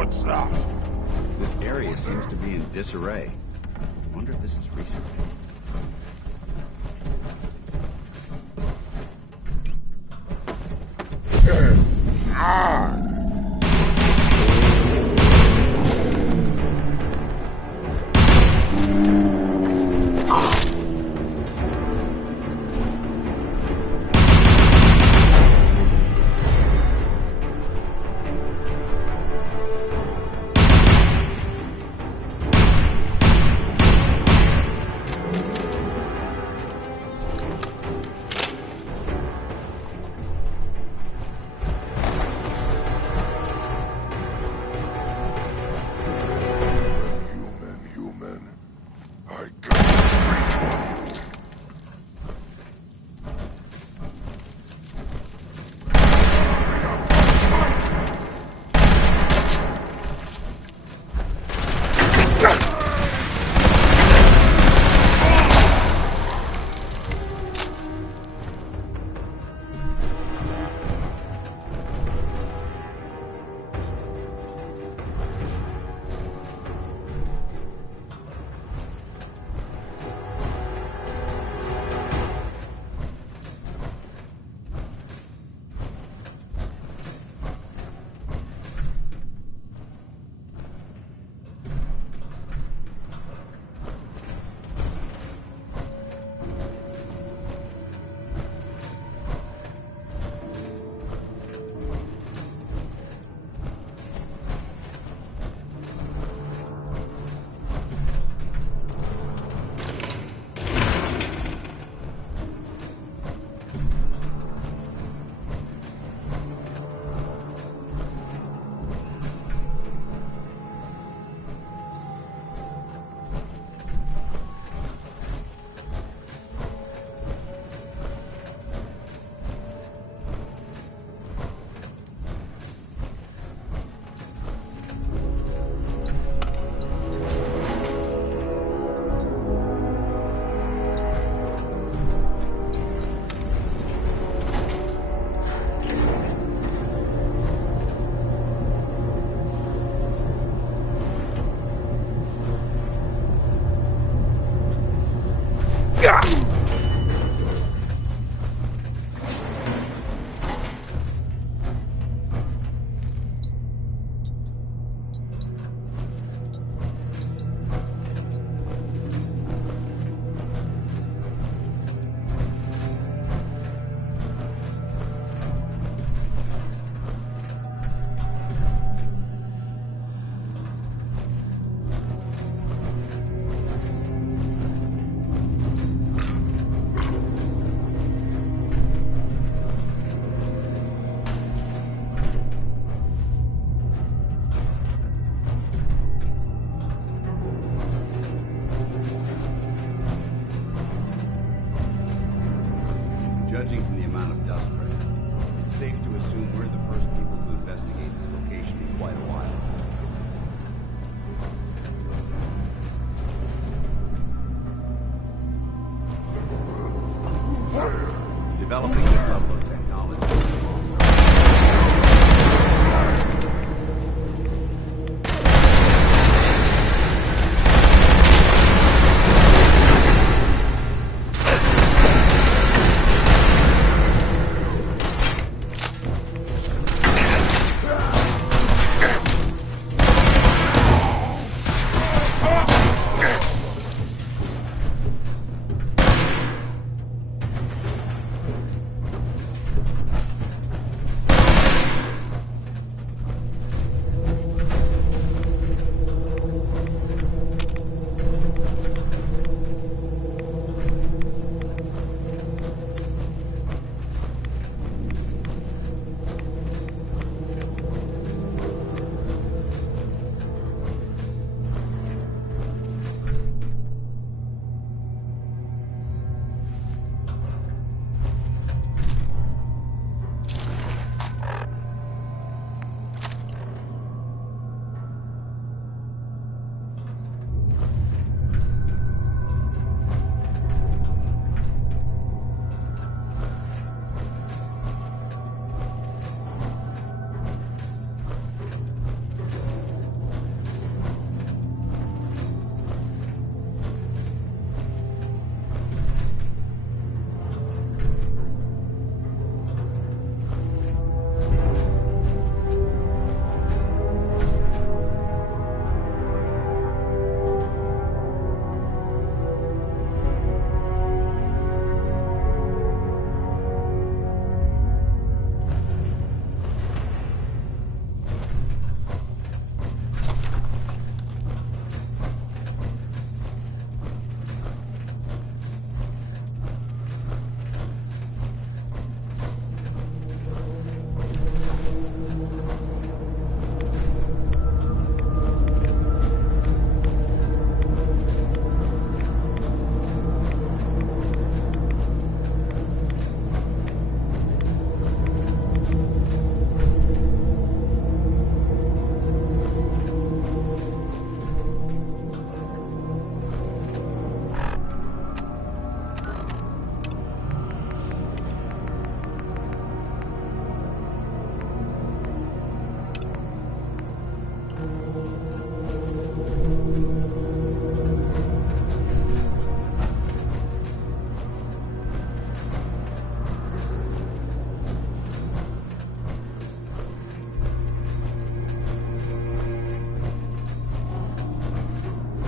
What's that? This area seems to be in disarray. Wonder if this is recent.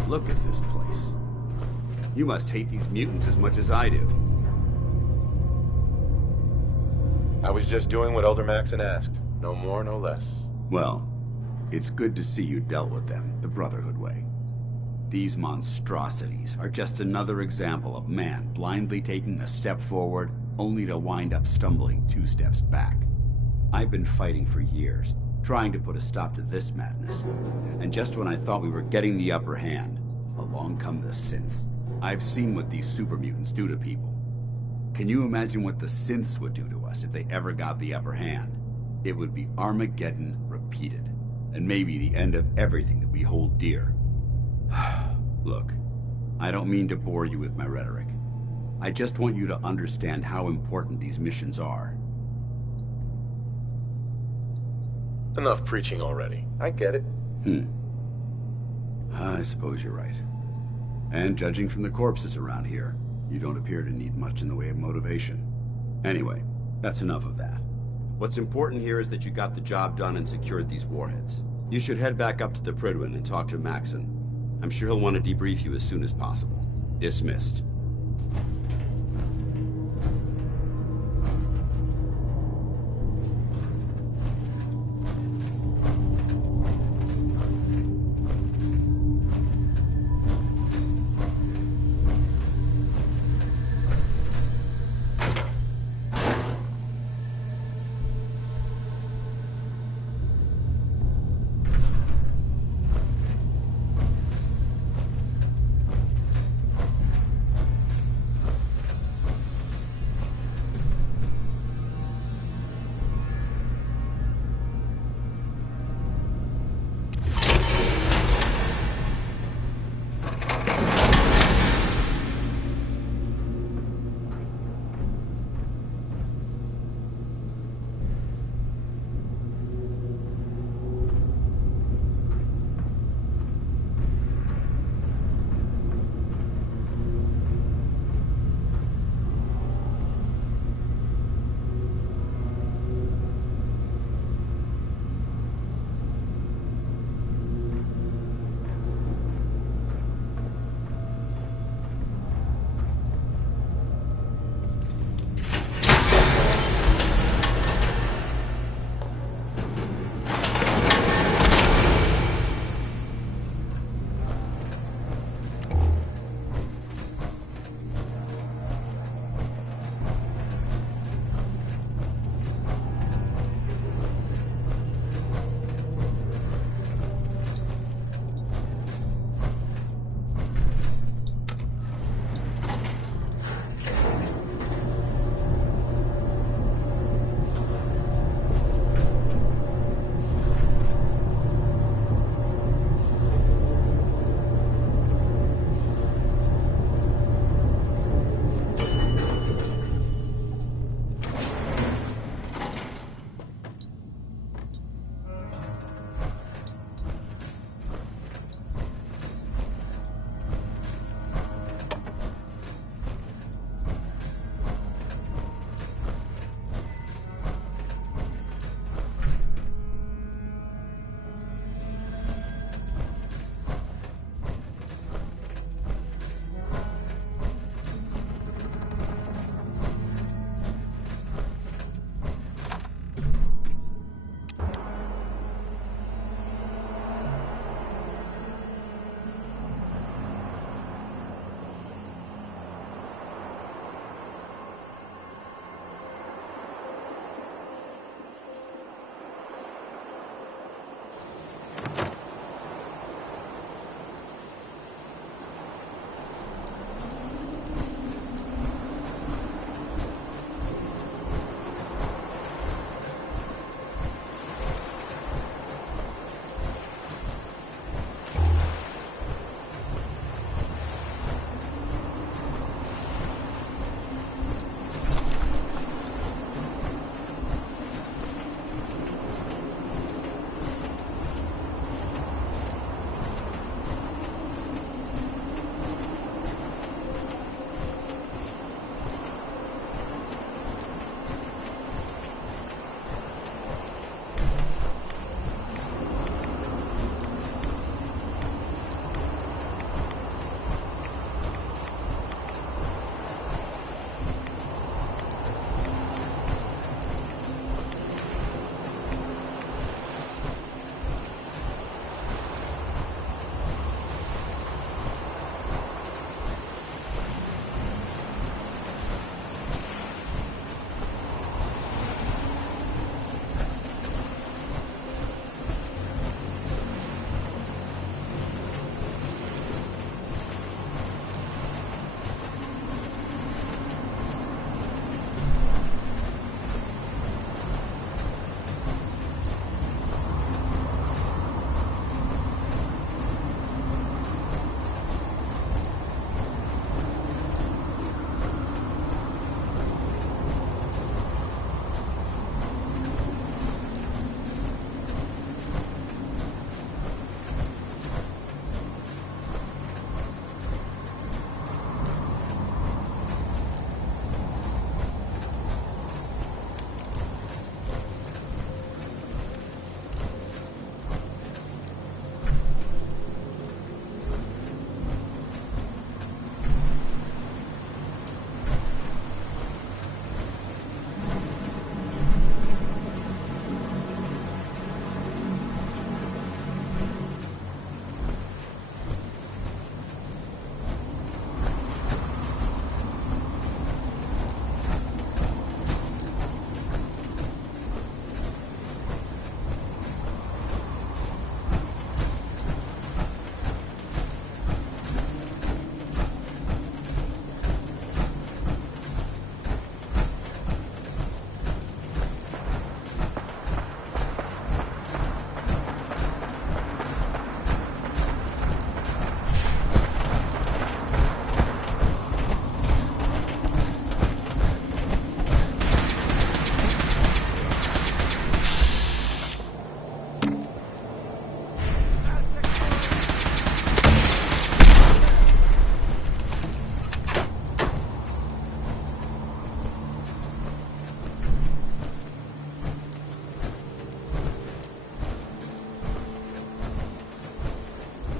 Look at this place. You must hate these mutants as much as I do. I was just doing what Elder Maxon asked. No more, no less. Well, it's good to see you dealt with them the Brotherhood way. These monstrosities are just another example of man blindly taking a step forward, only to wind up stumbling 2 steps back. I've been fighting for years, trying to put a stop to this madness. And just when I thought we were getting the upper hand, along come the synths. I've seen what these super mutants do to people. Can you imagine what the synths would do to us if they ever got the upper hand? It would be Armageddon repeated, and maybe the end of everything that we hold dear. Look, I don't mean to bore you with my rhetoric. I just want you to understand how important these missions are. Enough preaching already. I get it. I suppose you're right. And judging from the corpses around here, you don't appear to need much in the way of motivation. Anyway, that's enough of that. What's important here is that you got the job done and secured these warheads. You should head back up to the Prydwen and talk to Maxon. I'm sure he'll want to debrief you as soon as possible. Dismissed.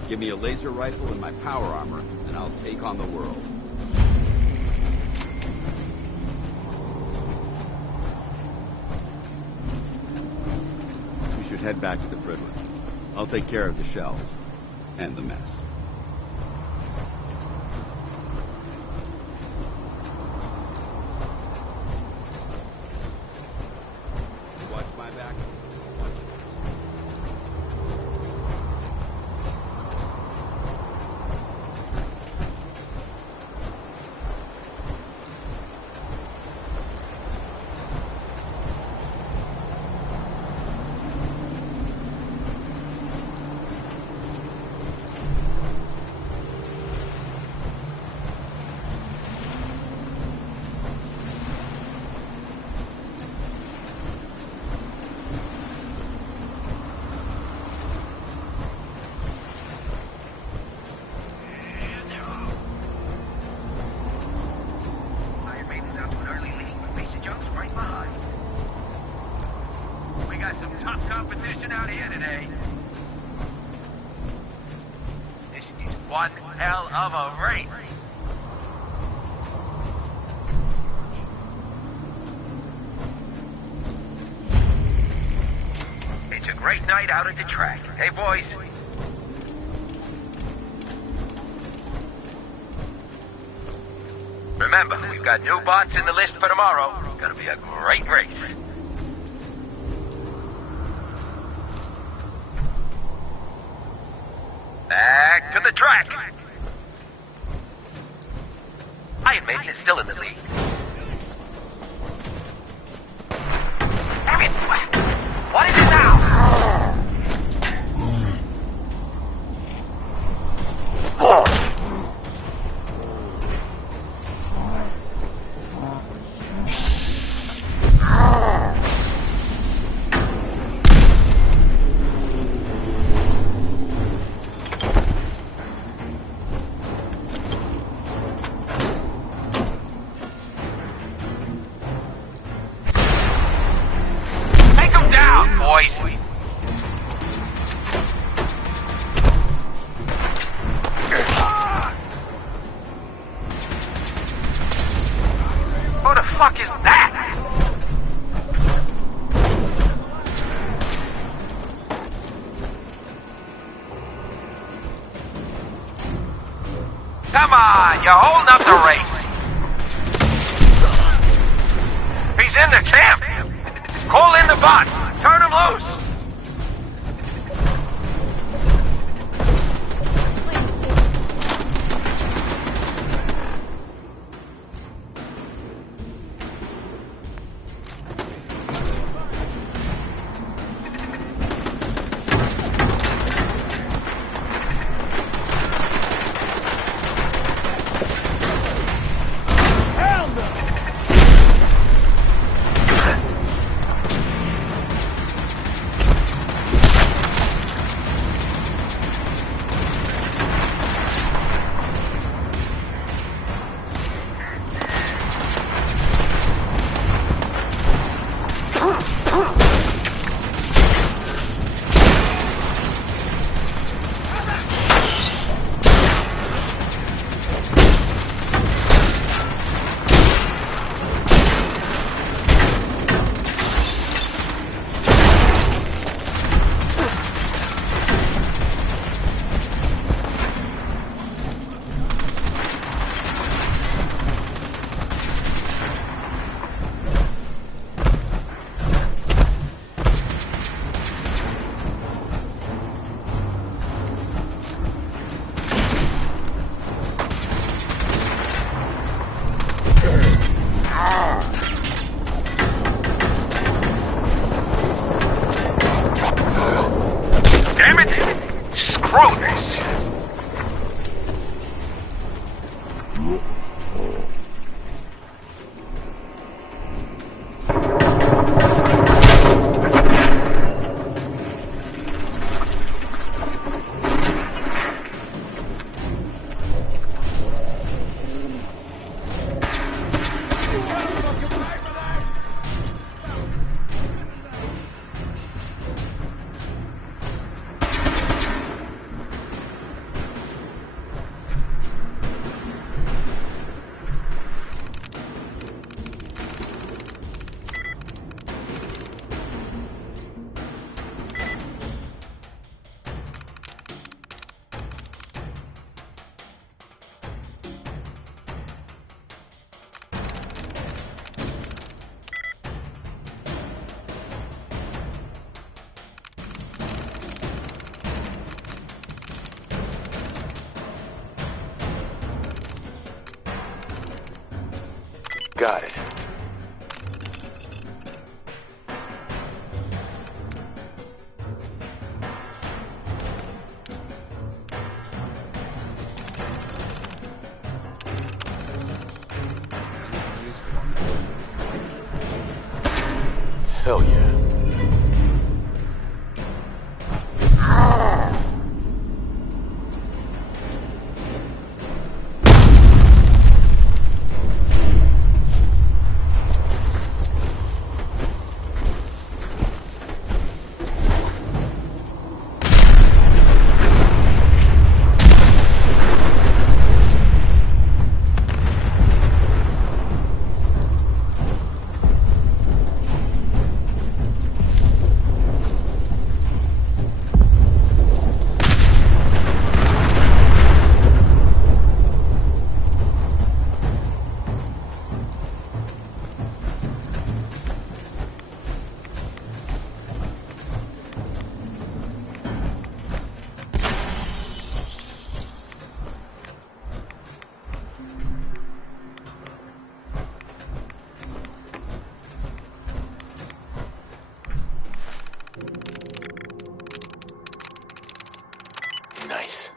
Give me a laser rifle and my power armor, and I'll take on the world. We should head back to the Fritter. I'll take care of the shells and the mess. Watch my back. Watch yours. competition out here today. This is one hell of a race. It's a great night out at the track. Hey, boys. Remember, we've got new bots in the list for tomorrow. Gonna be a great race. Back to the track. Iron Maiden is still in the lead. Damn it! What is it now? Come on, you're holding up the race. He's in the camp. Call in the bots. Turn him loose. got it. Hell yeah. Nice.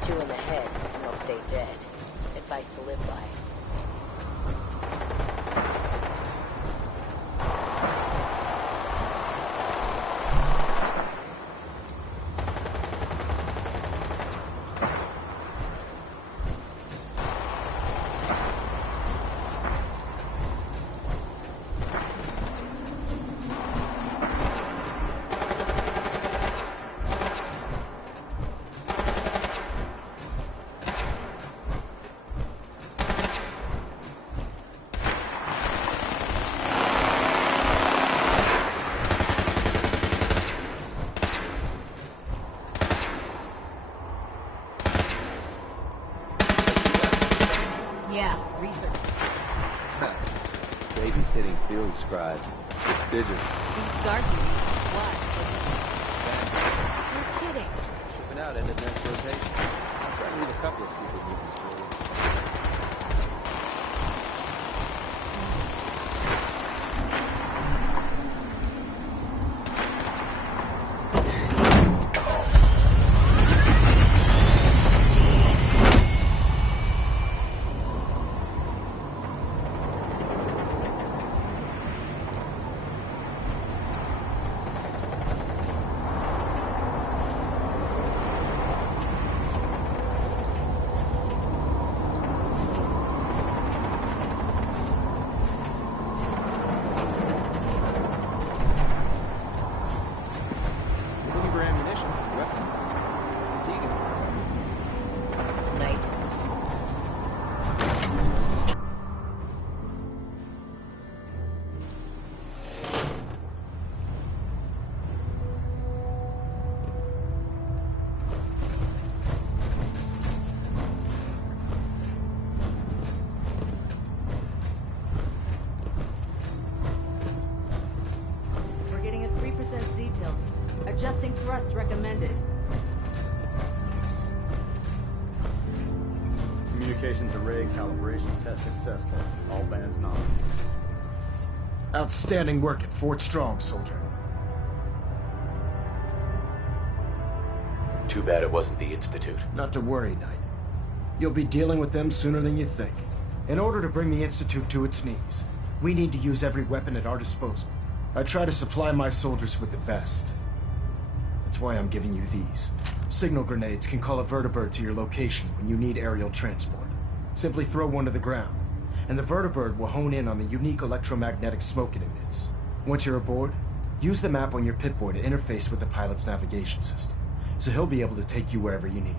2 in the head, and they'll stay dead. Advice to live by. Babysitting field scribes. Prestigious. Beats guard duty. Why? You're kidding. Shipping out ended next rotation. I'll try to leave a couple of secret movements for you. Adjusting thrust recommended. Communications array calibration test successful. All bands nominated. Outstanding work at Fort Strong, soldier. Too bad it wasn't the Institute. Not to worry, Knight. You'll be dealing with them sooner than you think. In order to bring the Institute to its knees, we need to use every weapon at our disposal. I try to supply my soldiers with the best. That's why I'm giving you these. Signal grenades can call a vertibird to your location when you need aerial transport. Simply throw one to the ground, and the vertibird will hone in on the unique electromagnetic smoke it emits. Once you're aboard, use the map on your Pip-Boy to interface with the pilot's navigation system, so he'll be able to take you wherever you need.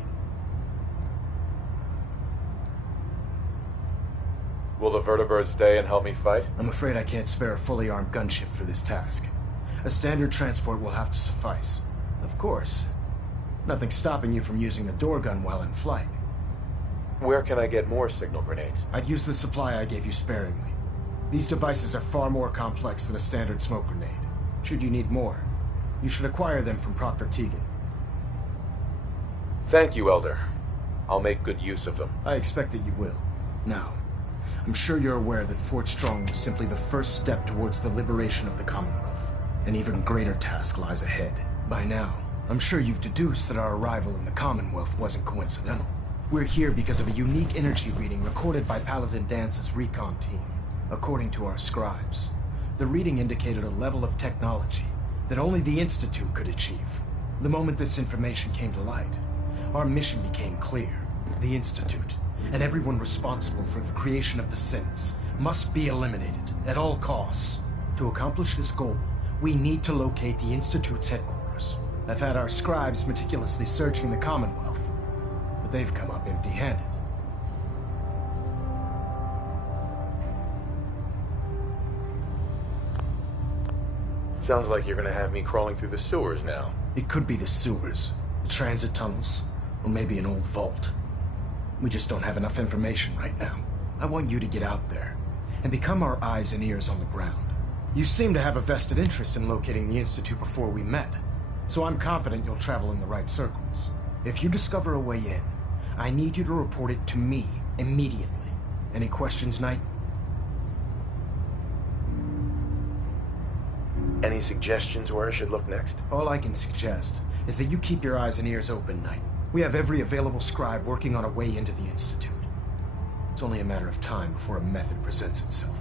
Will the vertibird stay and help me fight? I'm afraid I can't spare a fully armed gunship for this task. A standard transport will have to suffice. Of course, nothing's stopping you from using a door gun while in flight. Where can I get more signal grenades? I'd use the supply I gave you sparingly. These devices are far more complex than a standard smoke grenade. Should you need more, you should acquire them from Proctor Tegan. Thank you, Elder. I'll make good use of them. I expect that you will. Now, I'm sure you're aware that Fort Strong was simply the first step towards the liberation of the Commonwealth. An even greater task lies ahead. By now, I'm sure you've deduced that our arrival in the Commonwealth wasn't coincidental. We're here because of a unique energy reading recorded by Paladin Dance's recon team. According to our scribes, the reading indicated a level of technology that only the Institute could achieve. The moment this information came to light, our mission became clear. The Institute, and everyone responsible for the creation of the synths, must be eliminated at all costs. To accomplish this goal, we need to locate the Institute's headquarters. I've had our scribes meticulously searching the Commonwealth, but they've come up empty-handed. Sounds like you're gonna have me crawling through the sewers now. It could be the sewers, the transit tunnels, or maybe an old vault. We just don't have enough information right now. I want you to get out there and become our eyes and ears on the ground. You seem to have a vested interest in locating the Institute before we met, so I'm confident you'll travel in the right circles. If you discover a way in, I need you to report it to me immediately. Any questions, Knight? Any suggestions where I should look next? All I can suggest is that you keep your eyes and ears open, Knight. We have every available scribe working on a way into the Institute. It's only a matter of time before a method presents itself.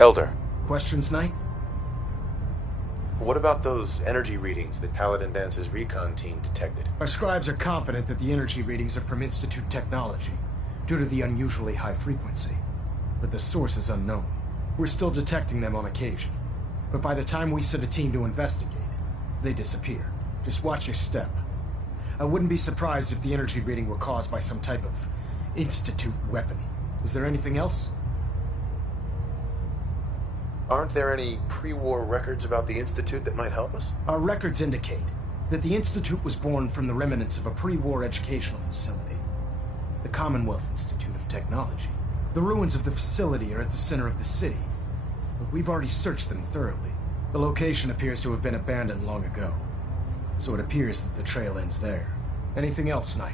Elder. Questions, Knight? What about those energy readings that Paladin Dance's recon team detected? Our scribes are confident that the energy readings are from Institute technology, due to the unusually high frequency. But the source is unknown. We're still detecting them on occasion. But by the time we send a team to investigate, they disappear. Just watch your step. I wouldn't be surprised if the energy reading were caused by some type of Institute weapon. Is there anything else? Aren't there any pre-war records about the Institute that might help us? Our records indicate that the Institute was born from the remnants of a pre-war educational facility, the Commonwealth Institute of Technology. The ruins of the facility are at the center of the city, but we've already searched them thoroughly. The location appears to have been abandoned long ago, so it appears that the trail ends there. Anything else, Knight?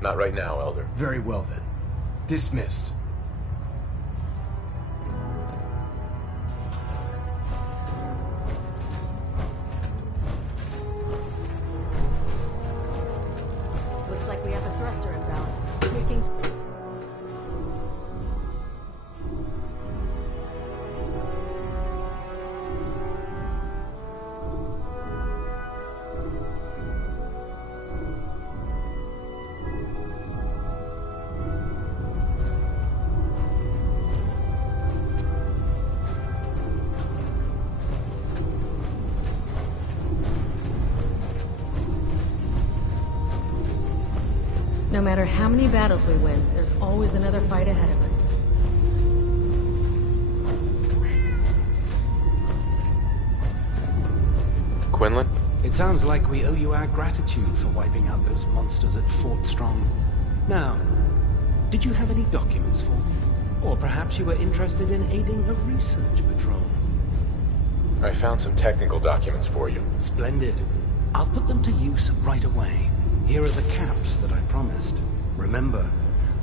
Not right now, Elder. Very well then. Dismissed. Looks like we have a thruster imbalance. Tweaking. No matter how many battles we win, there's always another fight ahead of us. Quinlan? It sounds like we owe you our gratitude for wiping out those monsters at Fort Strong. Now, did you have any documents for me? Or perhaps you were interested in aiding a research patrol? I found some technical documents for you. Splendid. I'll put them to use right away. Here are the caps that I promised. Remember,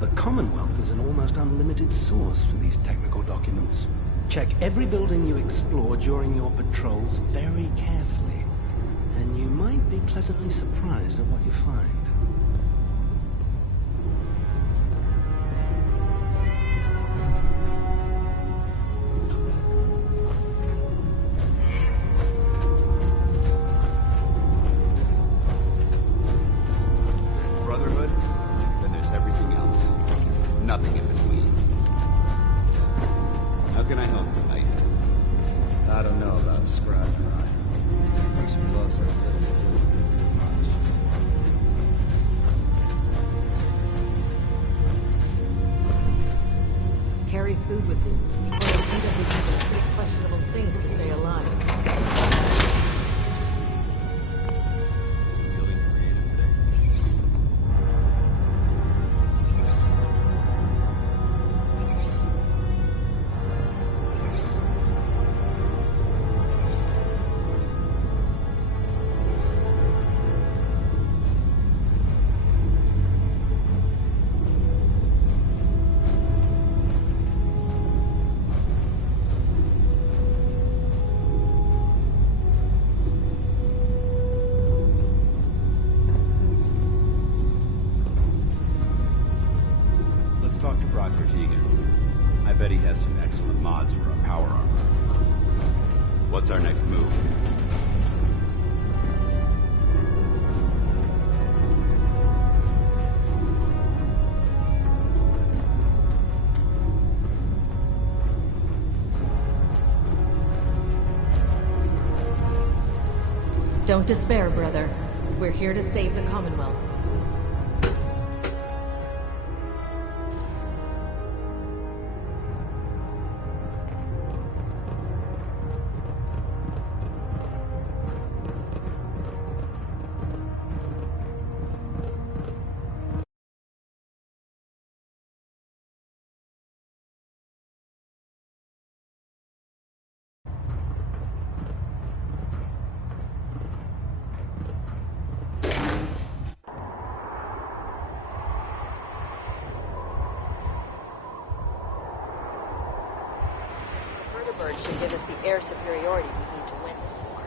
the Commonwealth is an almost unlimited source for these technical documents. Check every building you explore during your patrols very carefully, and you might be pleasantly surprised at what you find. Carry food with you, or you'll end up with some pretty questionable things to stay alive. I bet he has some excellent mods for our power armor. What's our next move? Don't despair, brother. We're here to save the Commonwealth. Should give us the air superiority we need to win this war.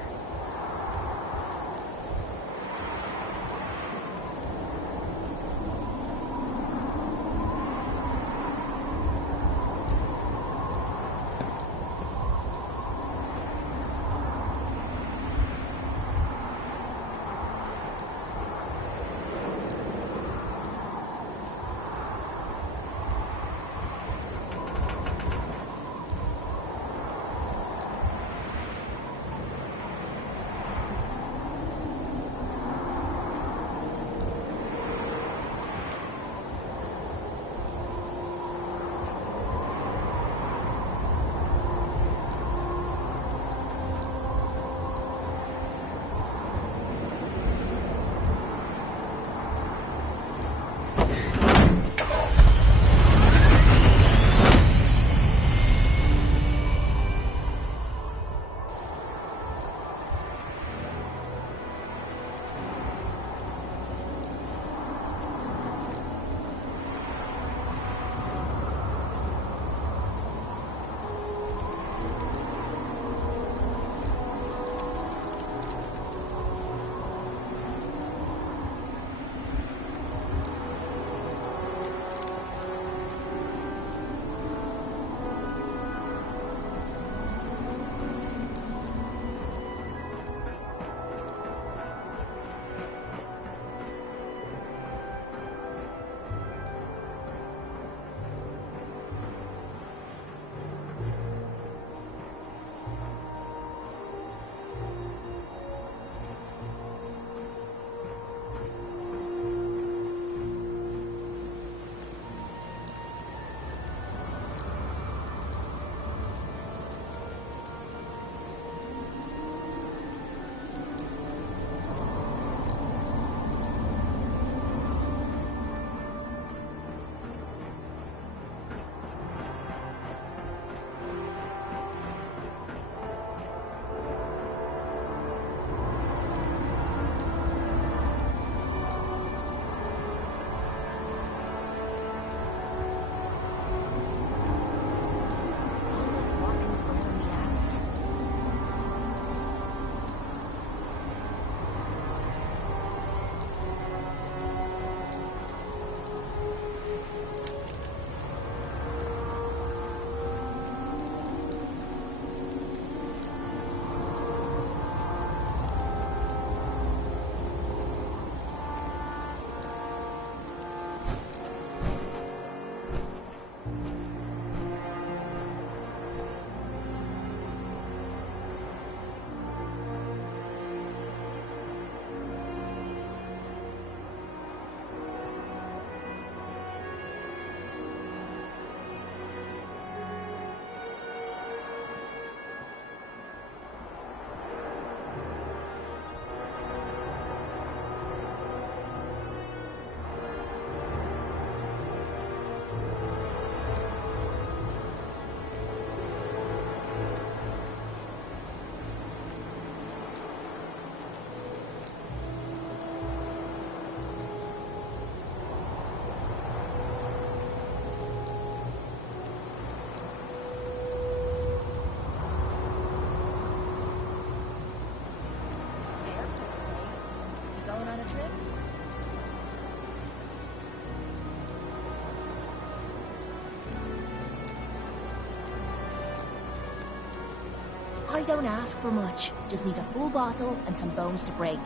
I don't ask for much. Just need a full bottle and some bones to break.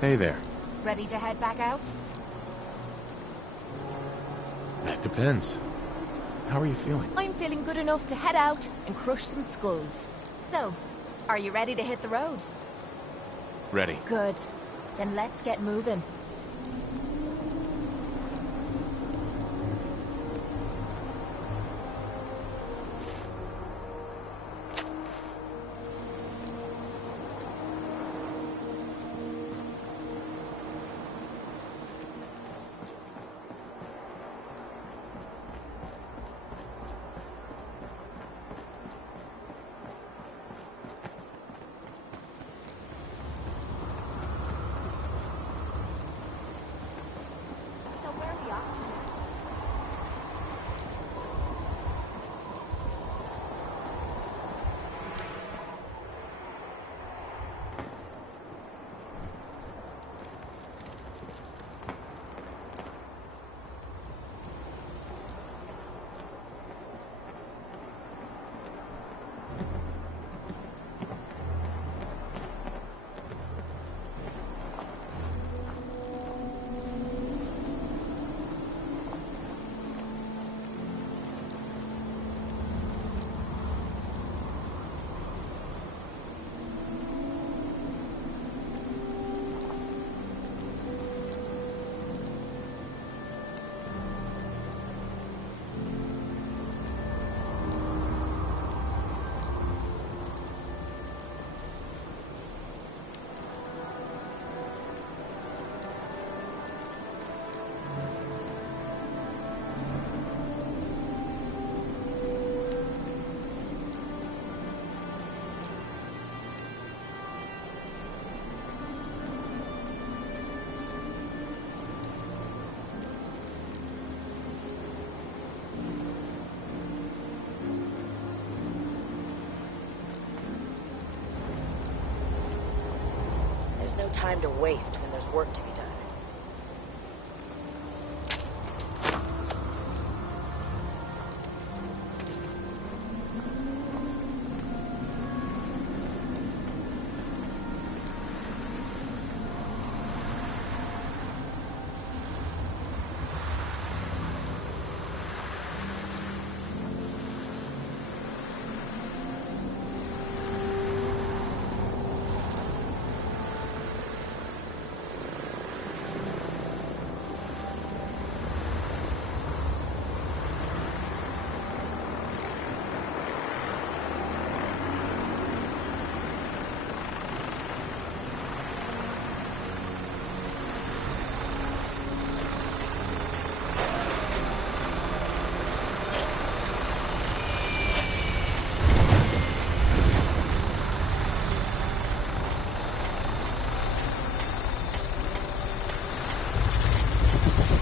Hey there. Ready to head back out? That depends. How are you feeling? I'm feeling good enough to head out and crush some skulls. So, are you ready to hit the road? Ready. Good. Then let's get moving. So where are we off to next? There's no time to waste when there's work to be done.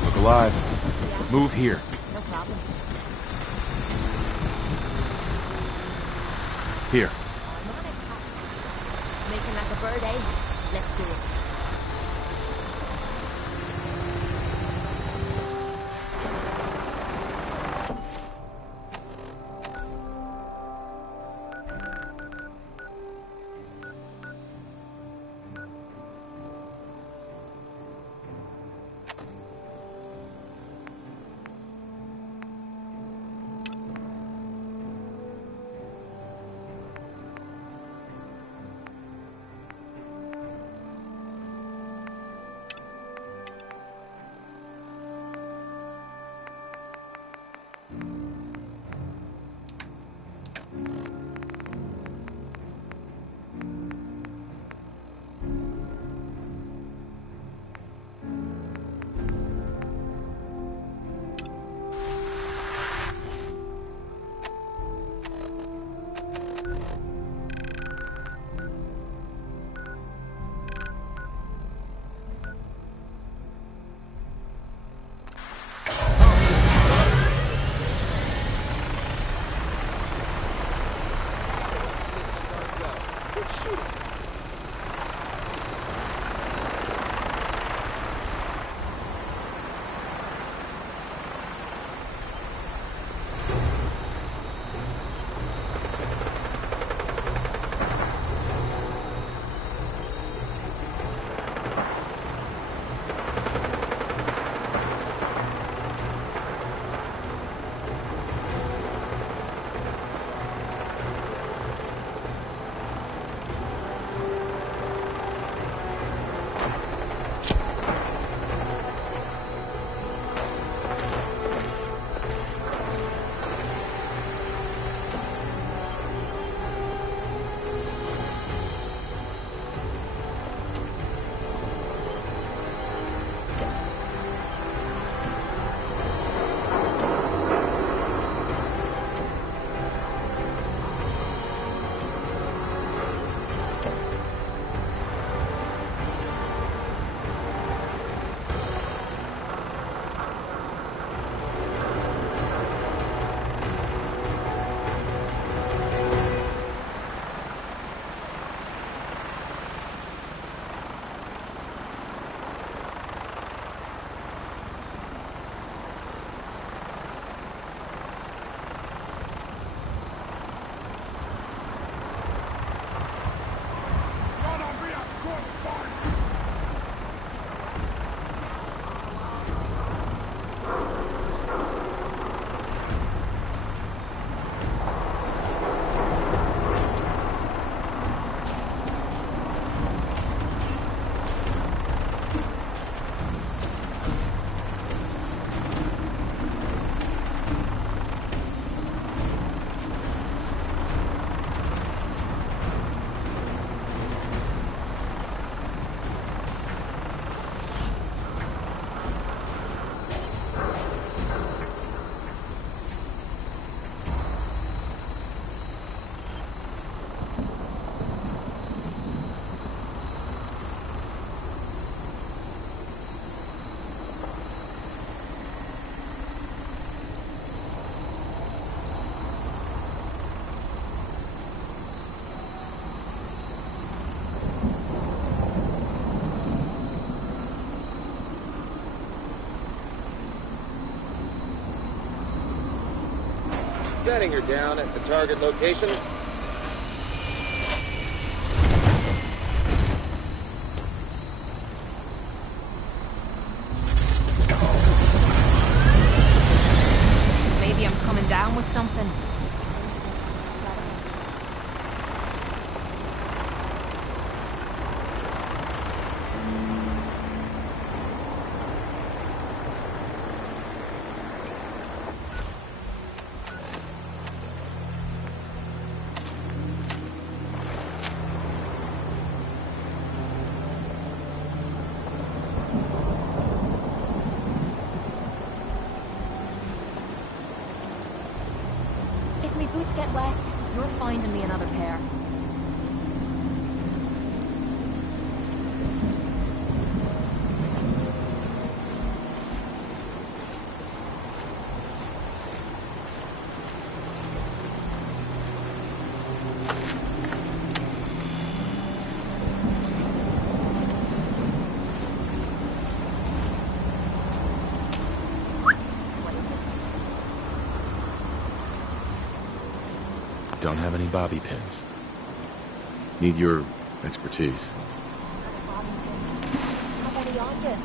Look alive. Move here. No problem. Here. I'm on it, Pat. Making like a bird, eh? Let's do it. Setting her down at the target location. Maybe I'm coming down with something. If my boots get wet, you're finding me another pair. Don't have any bobby pins. Need your expertise. How about a yonder?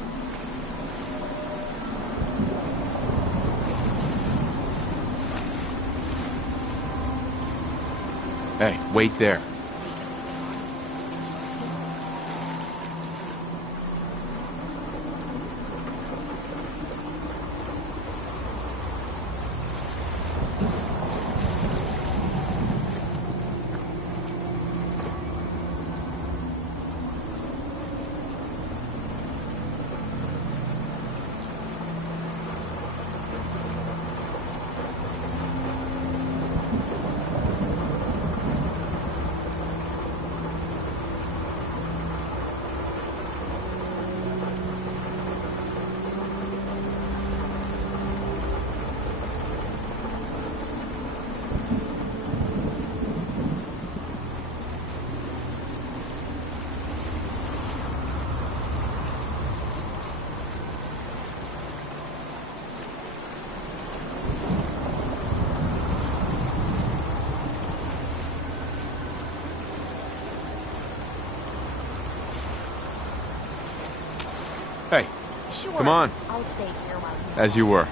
Hey, wait there. Hey, Sure. come on. I'll stay here while you... As you were.